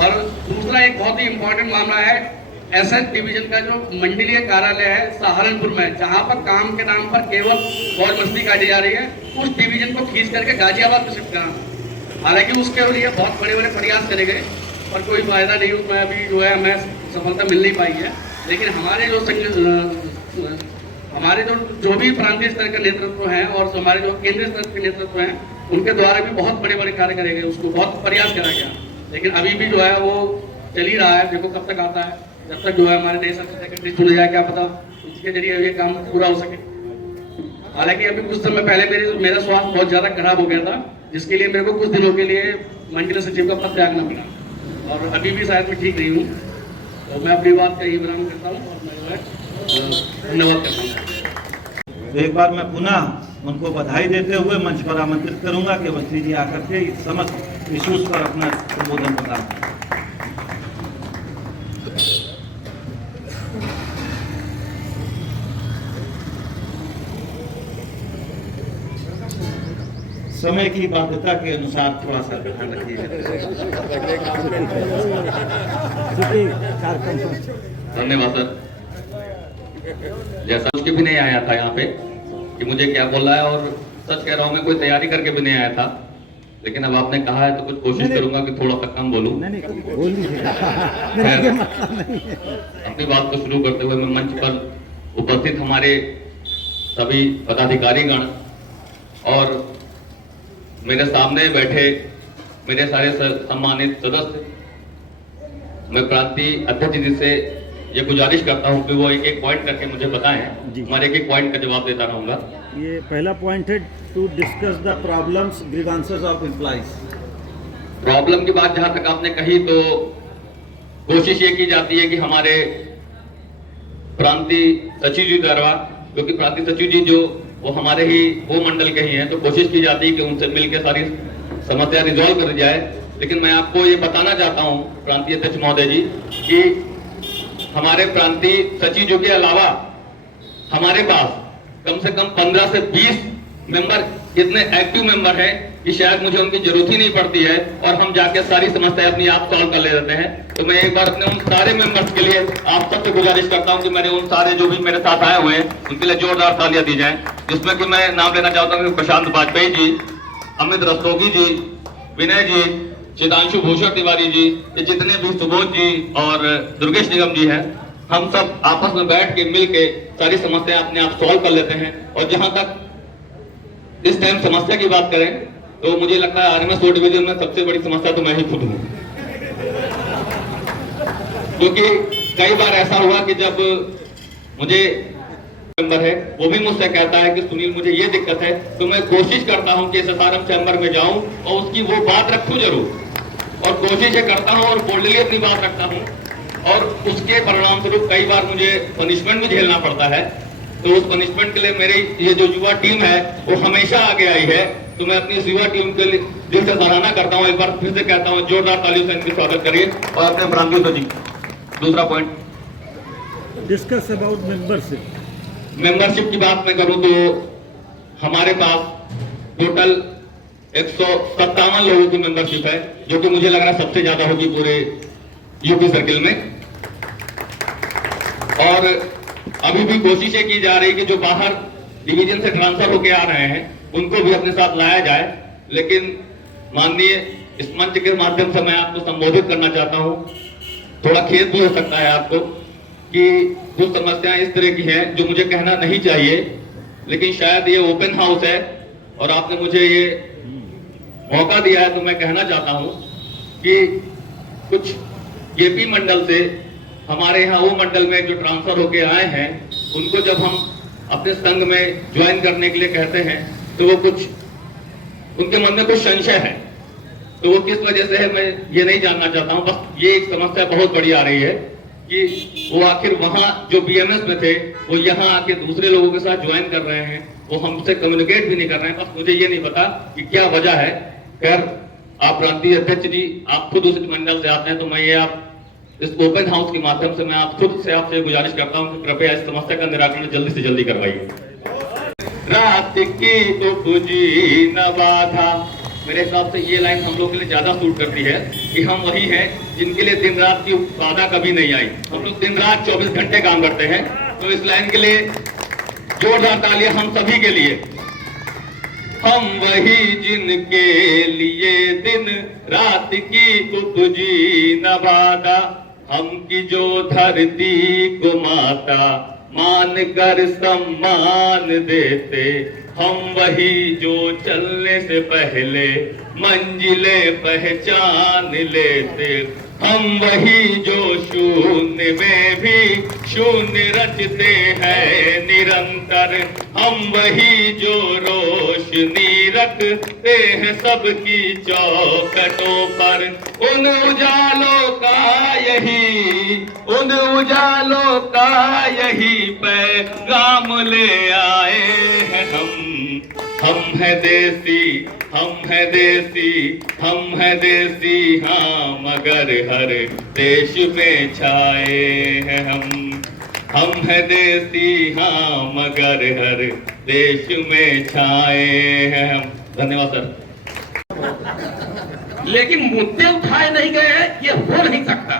और दूसरा एक बहुत ही इम्पोर्टेंट मामला है एसएच डिवीजन का जो मंडलीय कार्यालय है सहारनपुर में, जहां पर काम के नाम पर केवल गौर मस्ती काटी जा रही है, उस डिवीजन को खींच करके गाजियाबाद में शिफ्ट कराना। हालांकि उसके लिए बहुत बड़े बड़े प्रयास करे गए पर कोई फायदा नहीं, उसमें अभी जो है हमें सफलता मिल नहीं पाई है। लेकिन हमारे जो भी प्रांतीय स्तर के नेतृत्व हैं और हमारे जो केंद्रीय स्तर के नेतृत्व हैं, उनके द्वारा भी बहुत बड़े बड़े कार्य करे गए, उसको बहुत प्रयास करा गया, लेकिन अभी भी जो है वो चल ही रहा है। देखो कब तक आता है, जब तक जो है हमारे नए सेक्रेटरी चुने जाए, क्या पता इसके जरिए ये काम पूरा हो सके। हालांकि अभी कुछ समय पहले मेरा स्वास्थ्य बहुत ज्यादा खराब हो गया था, जिसके लिए मेरे को कुछ दिनों के लिए मंडलीय सचिव का पद त्यागना पड़ा, और अभी भी शायद मैं ठीक नहीं हूँ, तो मैं अपनी बात का यही विराम करता हूँ और मैं जो है धन्यवाद करता हूँ। एक बार मैं पुनः उनको बधाई देते हुए मंच पर आमंत्रित करूंगा कि मंत्री जी आकर के इस समस्त इश्यूज पर अपना संबोधन प्रदान करें। समय की बाध्यता के अनुसार थोड़ा सा ध्यान रखिएगा। धन्यवाद सर। जैसा उसके भी नहीं आया था यहाँ पे कि मुझे क्या बोल रहा है, और सच कह रहा हूँ मैं कोई तैयारी करके भी नहीं आया था, लेकिन अब आपने कहा है तो कुछ कोशिश करूंगा कि थोड़ा सा कम बोलूं। अपनी बात को शुरू करते हुए मैं मंच पर उपस्थित हमारे सभी पदाधिकारीगण और मेरे सामने बैठे मेरे सारे सम्मानित सदस्य, मैं प्रांतीय अध्यक्ष जी से ये गुजारिश करता हूँ कि वो एक एक पॉइंट करके मुझे बताएं, हमारे एक एक पॉइंट का जवाब देता रहूंगा। ये पहला पॉइंट है to discuss the problems grievances of employees. Problem की बात जहां तक आपने कही तो कोशिश ये की जाती है कि हमारे प्रांतीय सचिव जी द्वारा, क्योंकि प्रांतीय सचिव जी जो वो हमारे ही वो मंडल के ही हैं, तो कोशिश की जाती है कि उनसे मिलकर सारी समस्या रिजॉल्व कर जाए। लेकिन मैं आपको ये बताना चाहता हूँ प्रांतीय अध्यक्ष महोदय जी कि हमारे प्रांतीय सचिव के अलावा हमारे पास कम से कम 15 से 20 मेंबर इतने एक्टिव मेंबर हैं कि शायद मुझे उनकी जरूरत ही नहीं पड़ती है, और हम जाके सारी समस्या अपनी आप सॉल्व कर ले देते हैं। तो मैं एक बार अपने उन सारे मेंबर्स के लिए आप सबसे गुजारिश करता हूं कि मेरे उन सारे जो भी मेरे साथ आए हुए हैं उनके लिए जोरदार तालियां दी जाएं, जिसमें कि मैं नाम लेना चाहता हूं प्रशांत वाजपेयी जी, अमित रस्तोगी जी, विनय जी, चिदांशु भूषण तिवारी जी, ये जितने भी सुबोध जी और दुर्गेश निगम जी हैं, हम सब आपस में बैठ के मिल के सारी समस्या अपने आप सॉल्व कर लेते हैं। और जहां तक इस टाइम समस्या की बात करें तो मुझे लगता है आरएमएस 2 डिवीजन में सबसे बड़ी समस्या तो मैं ही खुद हूं, क्योंकि कई बार ऐसा हुआ कि जब मुझे मेंबर है वो भी मुझसे कहता है कि सुनील मुझे ये दिक्कत है, तो मैं कोशिश करता हूं कि एसएसआरएम चैम्बर में जाऊं और उसकी वो बात रखूं जरूर, और कोशिश ये करता हूं और बोल्डली अपनी बात रखता हूं, और उसके परिणाम स्वरूप कई बार मुझे पनिशमेंट भी झेलना पड़ता है। तो उस पनिशमेंट के लिए मेरी ये जो युवा टीम है वो हमेशा आगे आई है, तो मैं अपनी इस युवा टीम के लिए दिल से सराहना करता हूँ। एक बार फिर से कहता हूँ जोरदार तालियों से इनकी स्वागत करिए। और अपने प्रांतीय सचिव दूसरा point discuss about membership. Membership की बात मैं करूं तो हमारे पास टोटल 157 लोगों की मेंबरशिप है, जो कि मुझे लग रहा है सबसे ज्यादा होगी पूरे यूपी सर्किल में। और अभी भी कोशिशें की जा रही कि जो बाहर डिवीजन से ट्रांसफर होके आ रहे हैं उनको भी अपने साथ लाया जाए। लेकिन माननीय इस मंच के माध्यम से मैं आपको संबोधित करना चाहता हूं, थोड़ा खेद भी हो सकता है आपको कि कुछ समस्याएं इस तरह की हैं जो मुझे कहना नहीं चाहिए, लेकिन शायद ये ओपन हाउस है और आपने मुझे ये मौका दिया है, तो मैं कहना चाहता हूं कि कुछ केपी मंडल से हमारे यहाँ वो मंडल में जो ट्रांसफर होके आए हैं, उनको जब हम अपने संघ में ज्वाइन करने के लिए कहते हैं तो वो कुछ उनके मन में कुछ संशय है। तो वो किस वजह से है मैं ये नहीं जानना चाहता हूँ, बस ये एक समस्या बहुत बड़ी आ रही है कि वो आखिर वहाँ जो बीएमएस में थे वो यहाँ आके दूसरे लोगों के साथ ज्वाइन कर रहे हैं, वो हमसे कम्युनिकेट भी नहीं कर रहे हैं। बस मुझे ये नहीं पता कि क्या वजह है। खैर, आप प्रांतीय अध्यक्ष जी, आप खुद उस मंडल से आते हैं, तो मैं ये आप इस ओपन हाउस के माध्यम से मैं आप खुद से आपसे गुजारिश करता हूं कि कृपया इस समस्या का निराकरण जल्दी से जल्दी करवाइए। रात की उपजी न बाधा, मेरे हिसाब से ये लाइन हम लोग के लिए ज्यादा सूट करती है कि हम वही हैं जिनके लिए दिन रात की बाधा कभी नहीं आई। हम लोग दिन रात 24 घंटे काम करते हैं, तो इस लाइन के लिए जोरदार तालियां हम सभी के लिए। हम वही जिनके लिए दिन रात की उपजी न बाधा, हम की जो धरती को माता मान कर सम्मान देते, हम वही जो चलने से पहले मंजिलें पहचान लेते, हम वही जो शून्य में भी शून्य रचते हैं निरंतर, हम वही जो रोशनी रखते हैं सबकी चौखटों पर। उन उजालों का यही पैगाम ले आए हैं हम हैं देसी, हम हैं देसी, हाँ मगर हर देश में छाए हैं हम हैं देसी, हाँ मगर हर देश में छाए हैं हम। धन्यवाद सर। लेकिन मुद्दे उठाए नहीं गए हैं, ये हो नहीं सकता।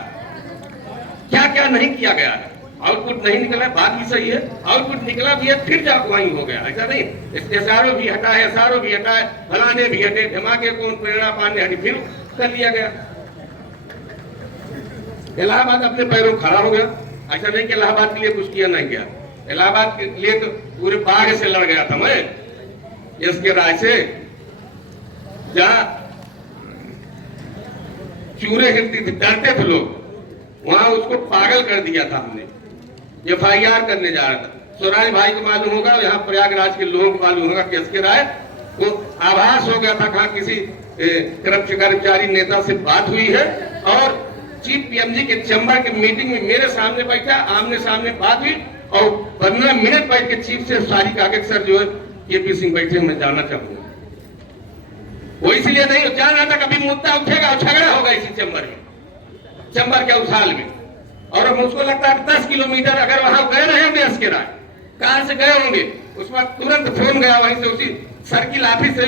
क्या क्या नहीं किया गया है, आउटपुट नहीं निकला, बात भी सही है, आउटपुट निकला भी है फिर जागवाई हो गया, ऐसा नहीं। एसआरओ भी हटा है, एसआरओ भी हटा है, फलाने भी हटे, धमाके कौन प्रेरणा पाने हटी, फिर कर लिया गया। इलाहाबाद अपने पैरों खड़ा हो गया, ऐसा नहीं कि इलाहाबाद के लिए कुछ किया नहीं गया। इलाहाबाद के लिए तो पूरे बाग से लड़ गया था मैं, इसके राय से, जहां चूरे हिलती थी, डरते थे लोग, वहां उसको पागल कर दिया था हमने। FIR करने जा रहा था, स्वराज भाई को मालूम होगा, यहाँ प्रयागराज के लोगों को मालूम होगा कि इसके राय वो आभास हो गया था, कहा किसी कर्मचारी नेता से बात हुई है और चीफ PMG के चैम्बर की मीटिंग में मेरे सामने बैठा, आमने सामने बात हुई और 15 मिनट बैठ के चीफ से सारी कागज, सर जो है KP सिंह बैठे, मैं जाना चाहूंगा। वो इसलिए नहीं जाना था, कभी मुद्दा उठेगा, झगड़ा होगा इसी चैम्बर में, चैम्बर के उछाल में। और मुझको लगता है 10 किलोमीटर अगर वहां गए रहे होंगे इसके राय, कार से गए होंगे, उस वक्त तुरंत फोन गया वहीं से, उसी सर्किल ऑफिस से,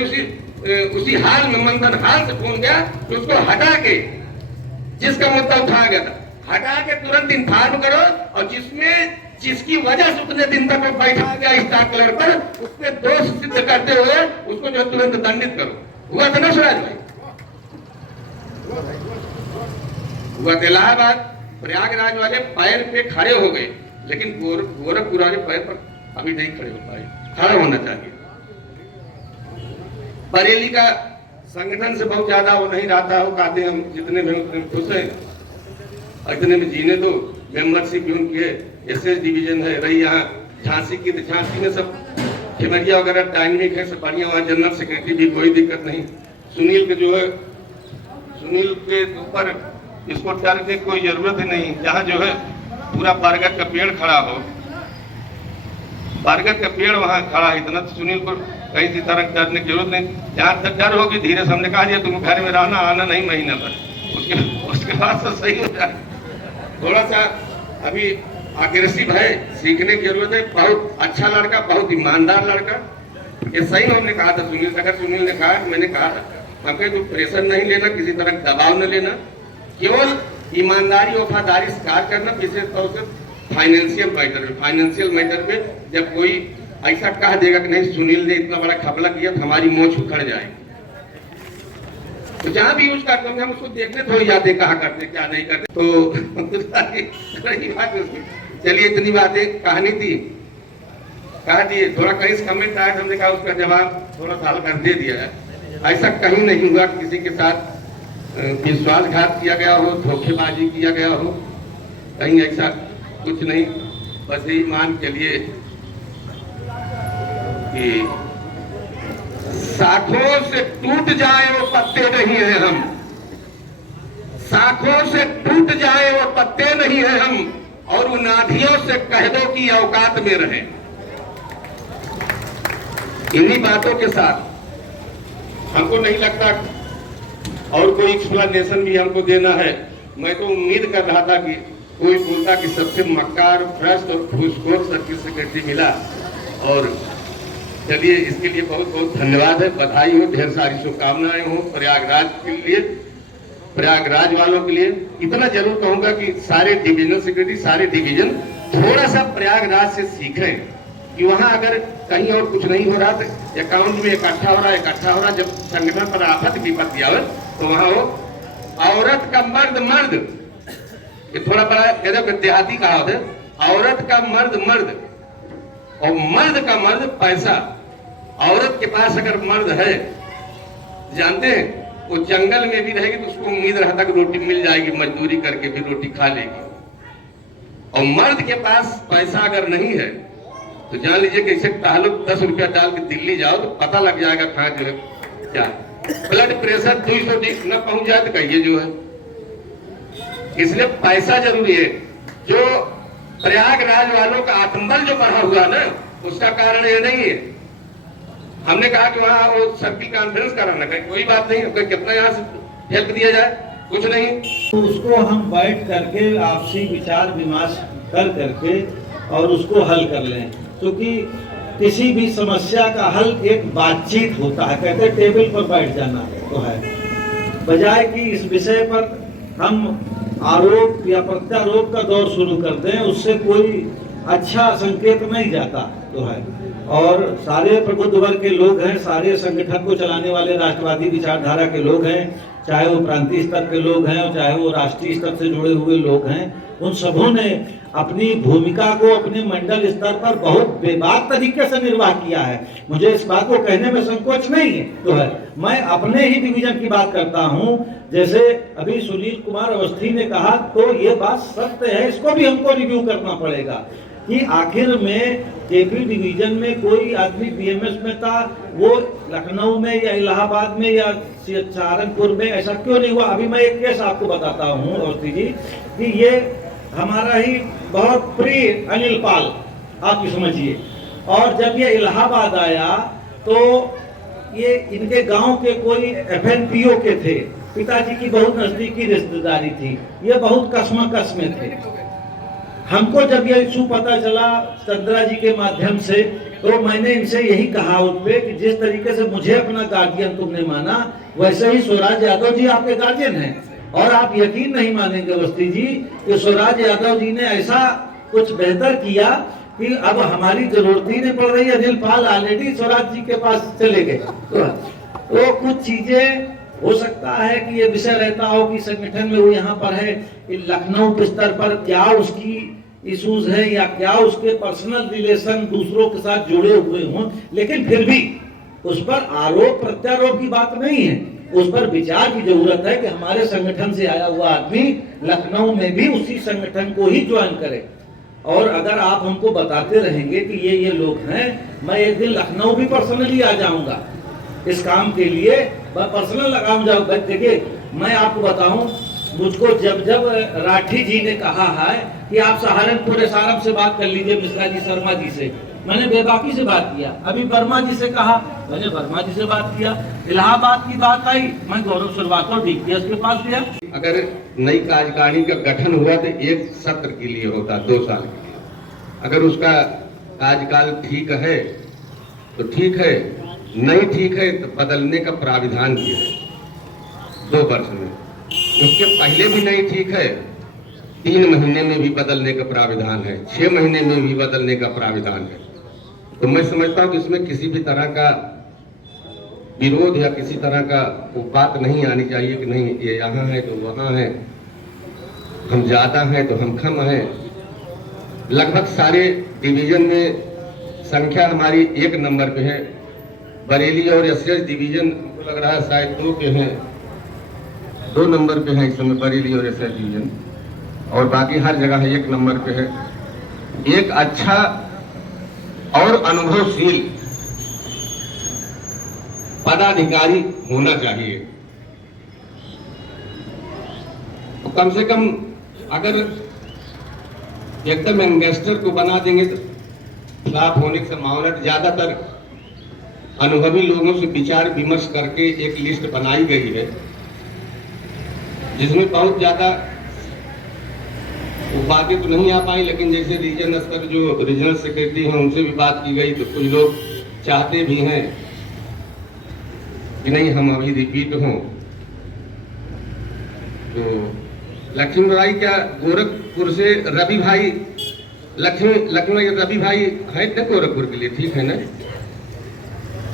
उसी हाल में, मंथन हाल से फोन गया कि उसको हटा के, जिसका मुद्दा उठाया गया था, हटा के तुरंत इन्फॉर्म करो, और जिसकी वजह से उतने दिन तक बैठा गया स्टाफ कलर पर, उसके दोष सिद्ध करते हुए उसको जो तुरंत दंडित करो। हुआ था ना स्वराज भाई? हुआ था। इलाहाबाद प्रयागराज वाले पैर पे खड़े हो गए, लेकिन गोरखपुर वाले पैर पर अभी नहीं खड़े हो पाए, खड़ा होना चाहिए। बरेली का संगठन से बहुत ज्यादा वो नहीं रहा था, वो कहते हम जितने में उतने खुश है, इतने में जीने दो। मेंबरशिप भी उनकी है, SS डिवीजन है, रही यहाँ झांसी की, तो झांसी में सब खिमरिया वगैरह डायनेमिक है, सब बढ़िया, वहाँ जनरल सेक्रेटरी भी कोई दिक्कत नहीं। सुनील के जो है, सुनील के ऊपर इसको डर की कोई जरूरत ही नहीं। जहाँ जो है पूरा बरगद का पेड़ खड़ा हो, बरगद का पेड़ वहाँ खड़ा, इतना तो सुनील को कहीं सी तरह डरने की जरूरत नहीं। जहाँ तक डर होगी धीरे से हमने कहा दिया, तुम घर में रहना, आना नहीं महीना भर, उसके बाद तो सही हो जाए। थोड़ा सा अभी अग्रेसिव है, सीखने की जरूरत है। बहुत अच्छा लड़का, बहुत ईमानदार लड़का, ये सही हमने कहा था सुनील, अगर सुनील ने कहा, मैंने कहा हमको कोई प्रेशर नहीं लेना, किसी तरह दबाव न लेना, केवल ईमानदारी वफादारी से कार्य करना। विशेष तौर से फाइनेंशियल मैटर पे जब कोई ऐसा कह देगा कि नहीं सुनील ने इतना बड़ा घपला किया तो हमारी मोछ उखड़ जाएगी, तो जहां भी यूज करते हैं हम उसको देखने थोड़ी जाते, कहा करते क्या नहीं करते, तो रही बात उसकी। चलिए इतनी बातें कहानी थी, कहा दिए। थोड़ा कहीं से कमेंट आया, हमने कहा उसका जवाब थोड़ा सा हल्का दे दिया है। ऐसा कहीं नहीं हुआ किसी के साथ विश्वासघात किया गया हो, धोखेबाजी किया गया हो, कहीं ऐसा कुछ नहीं, बस यही मान के लिए कि शाखों से टूट जाए वो पत्ते नहीं है हम, शाखों से टूट जाए वो पत्ते नहीं है हम, और उन आंधियों से कह दो कि औकात में रहे। इन्हीं बातों के साथ हमको नहीं लगता और कोई एक्सप्लेनेशन भी हमको देना है। मैं तो उम्मीद कर रहा था कि कोई बोलता कि सबसे मक्कार, भ्रष्ट और घूसखोर सर्किल सेक्रेटरी मिला, और चलिए इसके लिए बहुत बहुत धन्यवाद है, बधाई हो, ढेर सारी शुभकामनाएं हो प्रयागराज के लिए, प्रयागराज वालों के लिए। इतना जरूर कहूंगा कि सारे डिविजनल सेक्रेटरी, सारे डिवीजन थोड़ा सा प्रयागराज से सीखें कि वहां अगर कहीं और कुछ नहीं हो रहा तो अकाउंट में इकट्ठा हो रहा, जब संगठन पर आफत विपत्ति आवे तो वहां वो औरत का मर्द, ये थोड़ा बड़ा देहाती कहा होता है, औरत का मर्द और मर्द का मर्द पैसा। औरत के पास अगर मर्द है, जानते हैं वो जंगल में भी रहेगी तो उसको उम्मीद रहता कि रोटी मिल जाएगी, मजदूरी करके भी रोटी खा लेगी। और मर्द के पास पैसा अगर नहीं है तो जान लीजिए कि इसे ताल्लुक 10 रुपया डाल के दिल्ली जाओ तो पता लग जाएगा कहाँ जो है क्या ब्लड प्रेशर 200 न पहुंच जाए तो कहिए जो है। इसलिए पैसा जरूरी है। जो प्रयागराज वालों का आत्मबल जो बढ़ा हुआ ना, उसका कारण ये नहीं है। हमने कहा कि वहाँ वो सर्किल कॉन्फ्रेंस कराना, कोई बात नहीं, कितना यहाँ से हेल्प दिया जाए, कुछ नहीं। तो उसको हम बैठ करके आपसी विचार विमर्श कर करके और उसको हल कर लें, क्योंकि किसी भी समस्या का हल एक बातचीत होता है। कहते हैं टेबल पर बैठ जाना तो है, बजाय कि इस विषय पर हम आरोप या प्रत्यारोप का दौर शुरू कर दें, उससे कोई अच्छा संकेत नहीं जाता तो है। और सारे प्रबुद्ध वर्ग के लोग हैं, सारे संगठन को चलाने वाले राष्ट्रवादी विचारधारा के लोग हैं, चाहे वो प्रांतीय स्तर के लोग हैं और चाहे वो राष्ट्रीय स्तर से जुड़े हुए लोग हैं, उन सबों ने अपनी भूमिका को अपने मंडल स्तर पर बहुत बेबाक तरीके से निर्वाह किया है। मुझे इस बात को कहने में संकोच नहीं है तो है। मैं अपने ही डिवीजन की बात करता हूं, जैसे अभी सुनील कुमार अवस्थी ने कहा, तो ये बात सत्य है, इसको भी हमको रिव्यू करना पड़ेगा कि आखिर में केपी डिवीजन में कोई आदमी बीएमएस में था, वो लखनऊ में या इलाहाबाद में या सहारनपुर में ऐसा क्यों नहीं हुआ। अभी मैं एक केस आपको बताता हूँ अवस्थी जी, कि ये हमारा ही बहुत प्रिय अनिल पाल, आप समझिए, और जब ये इलाहाबाद आया तो ये इनके गांव के कोई एफएनपीओ के थे, पिताजी की बहुत नजदीकी रिश्तेदारी थी, ये बहुत कस्मकस में थे। हमको जब ये इशू पता चला चंद्रा जी के माध्यम से, तो मैंने इनसे यही कहा उनपे कि जिस तरीके से मुझे अपना गार्जियन तुमने माना, वैसे ही स्वराज यादव जी आपके गार्जियन हैं। और आप यकीन नहीं मानेंगे अवस्थी जी कि स्वराज यादव जी ने ऐसा कुछ बेहतर किया कि अब हमारी जरूरत ही नहीं पड़ रही। अनिल पाल ऑलरेडी स्वराज जी के पास चले गए। तो कुछ चीजें हो सकता है कि ये विषय रहता हो कि संगठन में वो यहाँ पर है, लखनऊ स्तर पर क्या उसकी इश्यूज है या क्या उसके पर्सनल रिलेशन दूसरों के साथ जुड़े हुए हों, लेकिन फिर भी उस पर आरोप प्रत्यारोप की बात नहीं है। उस पर विचार की जरूरत है कि हमारे संगठन से आया हुआ आदमी लखनऊ में भी उसी संगठन को ही ज्वाइन करे। और अगर आप हमको बताते रहेंगे कि ये लोग हैं, मैं एक दिन लखनऊ भी पर्सनली आ जाऊंगा इस काम के लिए, मैं पर्सनल लगाऊं जाऊंगा। देखिए मैं आपको बताऊं, मुझको जब राठी जी ने कहा है कि आप सहारनपुर एसआरएम से बात कर लीजिए, मिश्रा जी शर्मा जी से, मैंने बेबाकी से बात किया। अभी वर्मा जी से कहा, मैंने वर्मा जी से बात किया। इलाहाबाद की बात आई, मैं गौरव श्रीवास्तव डीपीएस के पास गया। अगर नई कार्यकारिणी का गठन हुआ तो एक सत्र के लिए होता, 2 साल के लिए। अगर उसका कार्यकाल ठीक है तो ठीक है, नहीं ठीक है तो बदलने का प्राविधान किया है 2 वर्ष में। उसके पहले भी नहीं ठीक है, 3 महीने में भी बदलने का प्राविधान है, 6 महीने में भी बदलने का प्राविधान है। तो मैं समझता हूँ कि इसमें किसी भी तरह का विरोध या किसी तरह का बात नहीं आनी चाहिए कि नहीं ये यहाँ है तो वहाँ है, हम ज्यादा हैं तो हम कम हैं। लगभग सारे डिवीजन में संख्या हमारी 1 नंबर पे है। बरेली और एसएस डिवीजन को लग रहा है शायद 2 पे हैं, 2 नंबर पे है इस समय बरेली और एसएस डिवीजन। और बाकी हर जगह 1 नंबर पे है। एक अच्छा और अनुभवशील पदाधिकारी होना चाहिए। तो कम से कम अगर एकदम इन्वेस्टर को बना देंगे तो फ्लॉप होने की संभावना। ज्यादातर अनुभवी लोगों से विचार विमर्श करके एक लिस्ट बनाई गई है, जिसमें बहुत ज्यादा वो बातें तो नहीं आ पाई, लेकिन जैसे रीजन स्तर जो रीजनल सेक्रेटरी हैं उनसे भी बात की गई, तो कुछ लोग चाहते भी हैं कि नहीं हम अभी रिपीट हों। तो लक्ष्मी भाई क्या गोरखपुर से रवि भाई, लक्ष्मी रवि भाई है ना गोरखपुर के लिए, ठीक है ना,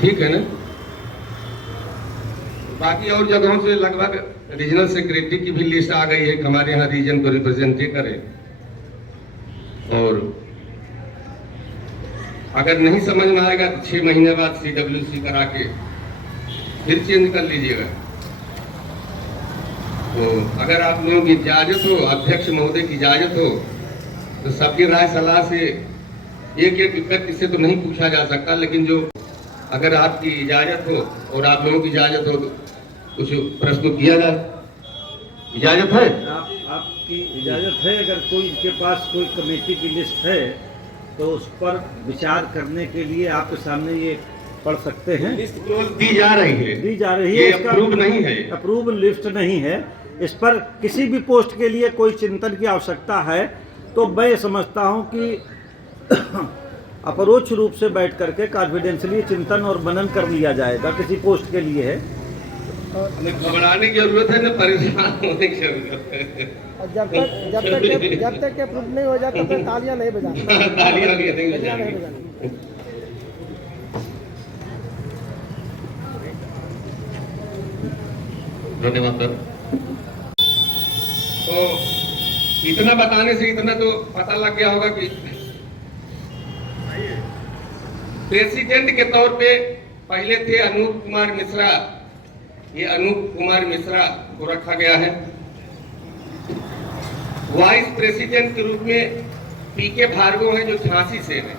ठीक है ना। बाकी और जगहों से लगभग रीजनल सेक्रेटरी की भी लिस्ट आ गई है, हमारे यहाँ रीजन को रिप्रेजेंट करें। और अगर नहीं समझ में आएगा तो 6 महीने बाद CWC करा के फिर चेंज कर लीजिएगा। तो अगर आप लोगों की इजाजत हो, अध्यक्ष महोदय की इजाजत हो, तो सबकी राय सलाह से एक व्यक्ति से तो नहीं पूछा जा सकता, लेकिन जो अगर आपकी इजाजत हो और आप लोगों की इजाजत हो तो कुछ प्रश्न किया जाए। इजाजत है? आपकी इजाज़त है? अगर कोई इनके पास कोई कमेटी की लिस्ट है तो उस पर विचार करने के लिए आपके सामने ये पढ़ सकते हैं। लिस्ट दी जा रही है, दी जा रही है, ये अप्रूव नहीं है, अप्रूव लिस्ट नहीं है। इस पर किसी भी पोस्ट के लिए कोई चिंतन की आवश्यकता है तो मैं समझता हूं कि अपरोक्ष रूप से बैठ करके कॉन्फिडेंशियली चिंतन और मनन कर लिया जाएगा। किसी पोस्ट के लिए है, घबराने की जरूरत है, ना परेशान होने की जरूरत है। और जब तक अप्रूव नहीं हो जाता तो तालियां नहीं बजानी। तालियां नहीं बजानी। धन्यवाद सर। तो इतना बताने से इतना तो पता लग गया होगा कि प्रेसिडेंट के तौर पे पहले थे अनूप कुमार मिश्रा। ये अनूप कुमार मिश्रा को रखा गया है। वाइस प्रेसिडेंट के रूप में पीके भार्गव है जो झांसी से है,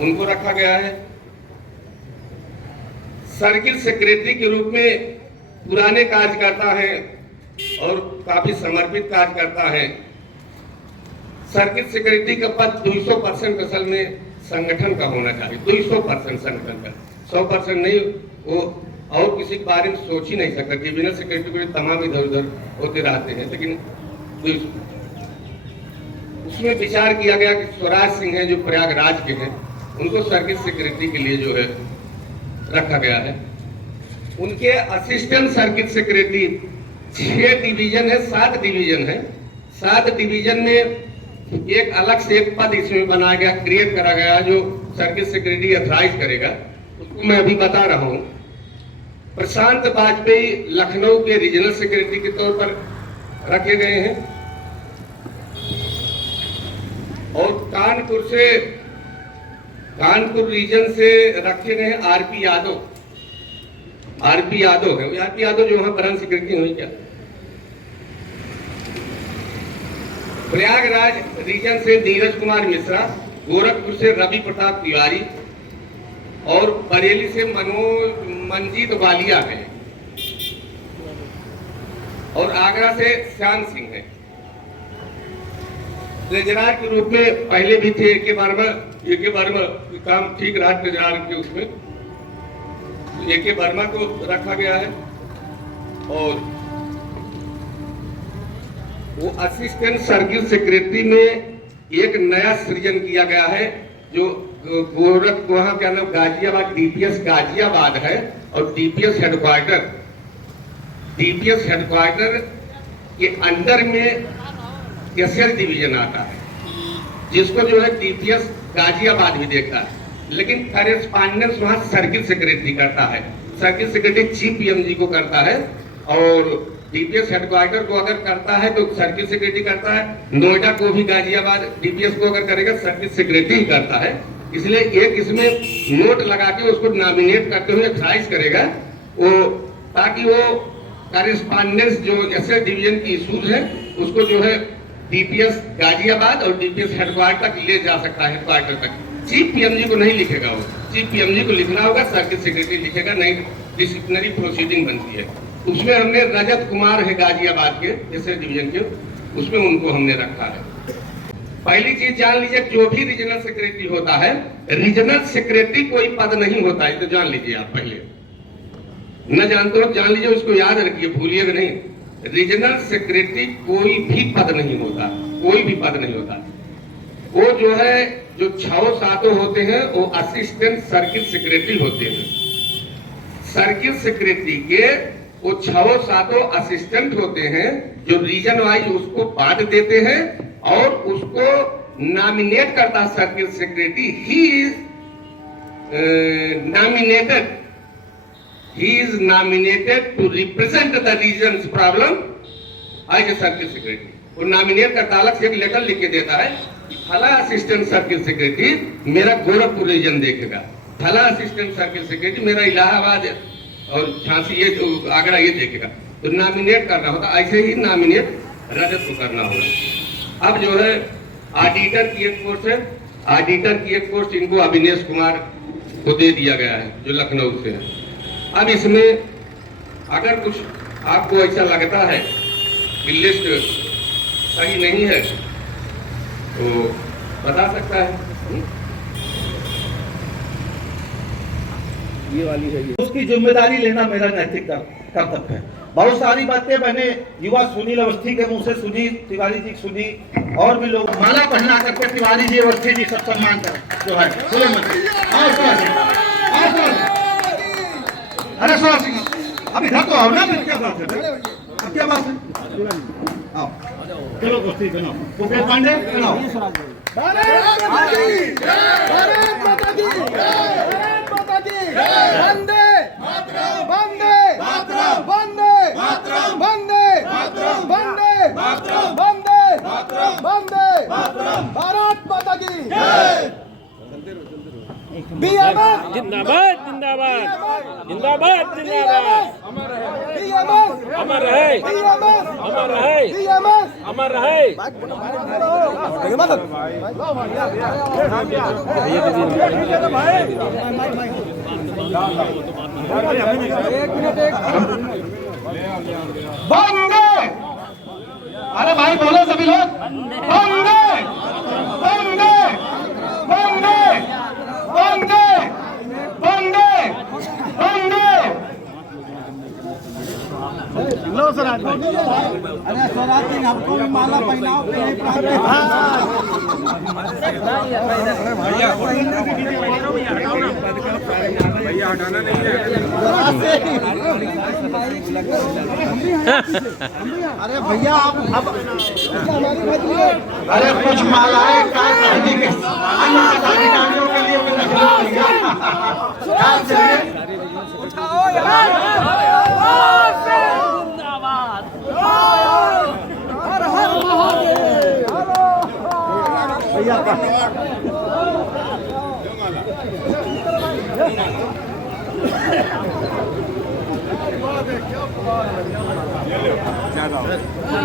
उनको रखा गया है। सर्किल सेक्रेटरी के रूप में पुराने कार्यकर्ता हैं और काफी समर्पित कार्यकर्ता है। सर्किट सेक्रेटरी का पद 200% असल में संगठन का होना चाहिए, 200% संगठन का, 100% नहीं। वो और किसी के बारे में सोच ही नहीं सकता। कैबिनेट सेक्रेटरी को तमाम इधर उधर होते रहते हैं, लेकिन उसमें विचार किया गया कि स्वराज सिंह है जो प्रयागराज के हैं, उनको सर्किट सेक्रेटरी के लिए जो है रखा गया है। उनके असिस्टेंट सर्किट सेक्रेटरी 6 डिवीजन है, 7 डिवीजन है। 7 डिवीजन में एक अलग से एक पद इसमें बनाया गया, क्रिएट करा गया, जो सर्किट सेक्रेटरी अथॉराइज करेगा। उसको मैं अभी बता रहा हूं। प्रशांत वाजपेयी लखनऊ के रीजनल सेक्रेटरी के तौर पर रखे गए हैं। और कानपुर रीजन से रखे गए हैं आरपी यादव। आरपी यादव है, आरपी यादव जो वहां ब्रांच सेक्रेटरी हुई क्या। प्रयागराज रीजन से नीरज कुमार मिश्रा, गोरखपुर से रवि प्रताप तिवारी और बरेली से मंजीत वालिया है और आगरा से श्याम सिंह है। ट्रेजरार के रूप में पहले भी थे एके वर्मा काम ठीक रहा ट्रेजरार के, उसमें एके वर्मा को रखा गया है। और वो असिस्टेंट सर्किल सेक्रेटरी में एक नया सृजन किया गया है, जो गोरख वहां क्या नाम गाजियाबाद, डीपीएस गाजियाबाद है। और डीपीएस हेडक्वार्टर के अंदर में एसएल डिवीजन आता है, जिसको जो है डीपीएस गाजियाबाद भी देखता है, लेकिन करेस्पॉन्डेंस वहां सर्किल सेक्रेटरी करता है। सर्किल सेक्रेटरी चीफ पीएमजी को करता है और डीपीएस हेडक्वार्टर को अगर करता है तो सर्किल सेक्रेटरी करता है। नोएडा को भी गाजियाबाद डीपीएस को अगर करेगा सर्किल सेक्रेटरी करता है। इसलिए एक इसमें नोट लगा के उसको नॉमिनेट करते हुए अथॉराइज करेगा वो, ताकि वो करेस्पॉन्डेंस जो एसएल डिवीजन की इशूज है उसको जो है डीपीएस गाजियाबाद और डीपीएस हेडक्वार्टर तक ले जा सकता है, हेडक्वार्टर तक। चीफ पीएमजी को नहीं लिखेगा वो, चीफ पीएमजी को लिखना होगा, सर्किट सेक्रेटरी लिखेगा, नहीं डिसिप्लिनरी प्रोसीडिंग बनती है। उसमें हमने रजत कुमार है गाजियाबाद के जैसे डिवीजन के, उसमें उनको हमने रखा है। पहली चीज जान लीजिए, जो भी रीजनल सेक्रेटरी होता है, रीजनल सेक्रेटरी कोई पद नहीं होता है, तो जान लीजिए आप पहले। न जानते हो जान लीजिए, उसको याद रखिए, भूलिएगा नहीं। रीजनल सेक्रेटरी कोई भी पद नहीं होता, कोई भी पद नहीं होता। वो जो है, जो 6 होते हैं वो असिस्टेंट सर्किट सेक्रेटरी होते हैं। सर्किट सेक्रेटरी के वो 6 असिस्टेंट होते हैं जो रीजन वाइज उसको बांट देते हैं और उसको नॉमिनेट करता है circuit secretary. He is nominated to represent the regions problem as a circuit secretary. वो नॉमिनेट करता, अलग से एक लेटर लिख के देता है, फला असिस्टेंट सर्किट सेक्रेटरी मेरा गोरखपुर रीजन देखेगा, फला असिस्टेंट सर्किट सेक्रेटरी मेरा इलाहाबाद और झांसी ये आगरा ये देखेगा। तो नॉमिनेट करना होता, ऐसे ही नॉमिनेट रजत को करना होगा। अब जो है ऑडिटर की एक पोस्ट है, ऑडिटर की एक पोस्ट इनको अविनेश कुमार को दे दिया गया है जो लखनऊ से है। अब इसमें अगर कुछ आपको ऐसा लगता है कि लिस्ट सही नहीं है तो बता सकता है। ये वाली है, उसकी जिम्मेदारी लेना मेरा नैतिक कर्तव्य है। बहुत सारी बातें मैंने युवा सुनील अवस्थी के मुंह से सुनी, तिवारी जी सुनी, और भी लोग माला पहना करके तिवारी जी अवस्थी जी सब सम्मान कर जो है। अरे सोरा सिंह अब इधर तो आओ ना, फिर क्या बात है, अब क्या बात है, आओ चलो कुश्ती बनाओ, मुकेश पांडे बनाओ। भारत माता की भारत माता की भारत माता की वंदे मातरम वंदे मातरम वंदे मातरम वंदे मातरम वंदे मातरम वंदे मातरम वंदे मातरम भारत माता की जय। बीएमएस जिंदाबाद जिंदाबाद जिंदाबाद जिंदाबाद अमर रहे अमर रहे अमर रहे। वंदे, अरे भाई बोलो सभी लोग, वंदे वंदे वंदे वंदे वंदे वंदे। लो सर, अरे स्वराज सिंह हमको भी माला पहनाओ। भैया हटाना नहीं है। अरे भैया आप अब अरे कुछ मालाएं अधिकारियों के लिए भी रखना भैया का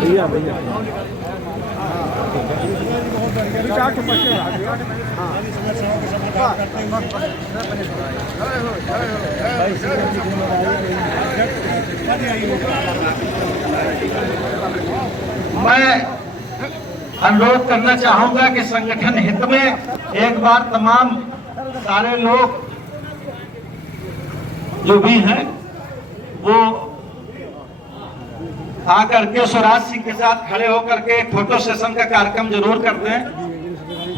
भैया भैया मैं अनुरोध करना चाहूंगा कि संगठन हित में एक बार तमाम सारे लोग जो भी हैं वो आकर के स्वराज सिंह के साथ खड़े होकर के एक फोटो सेशन का कार्यक्रम जरूर करते हैं।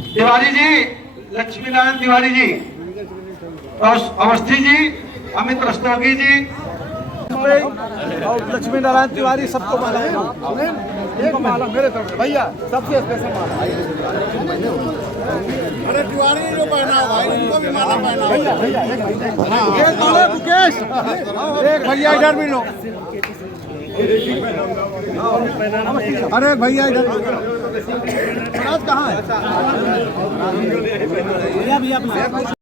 तिवारी जी, लक्ष्मी नारायण तिवारी जी, अवस्थी जी, अमित रस्तोगी जी और लक्ष्मी नारायण तिवारी सबको माला है। एक माला मेरे तरफ से भैया, सबसे स्पेशल माला। अरे तिवारी जो पहना भाई, इनको भी माला पहना भैया। भैया एक माला मुकेश, एक भैया इधर भी लो। अरे भैया इधर कहाँ है भैया? भैया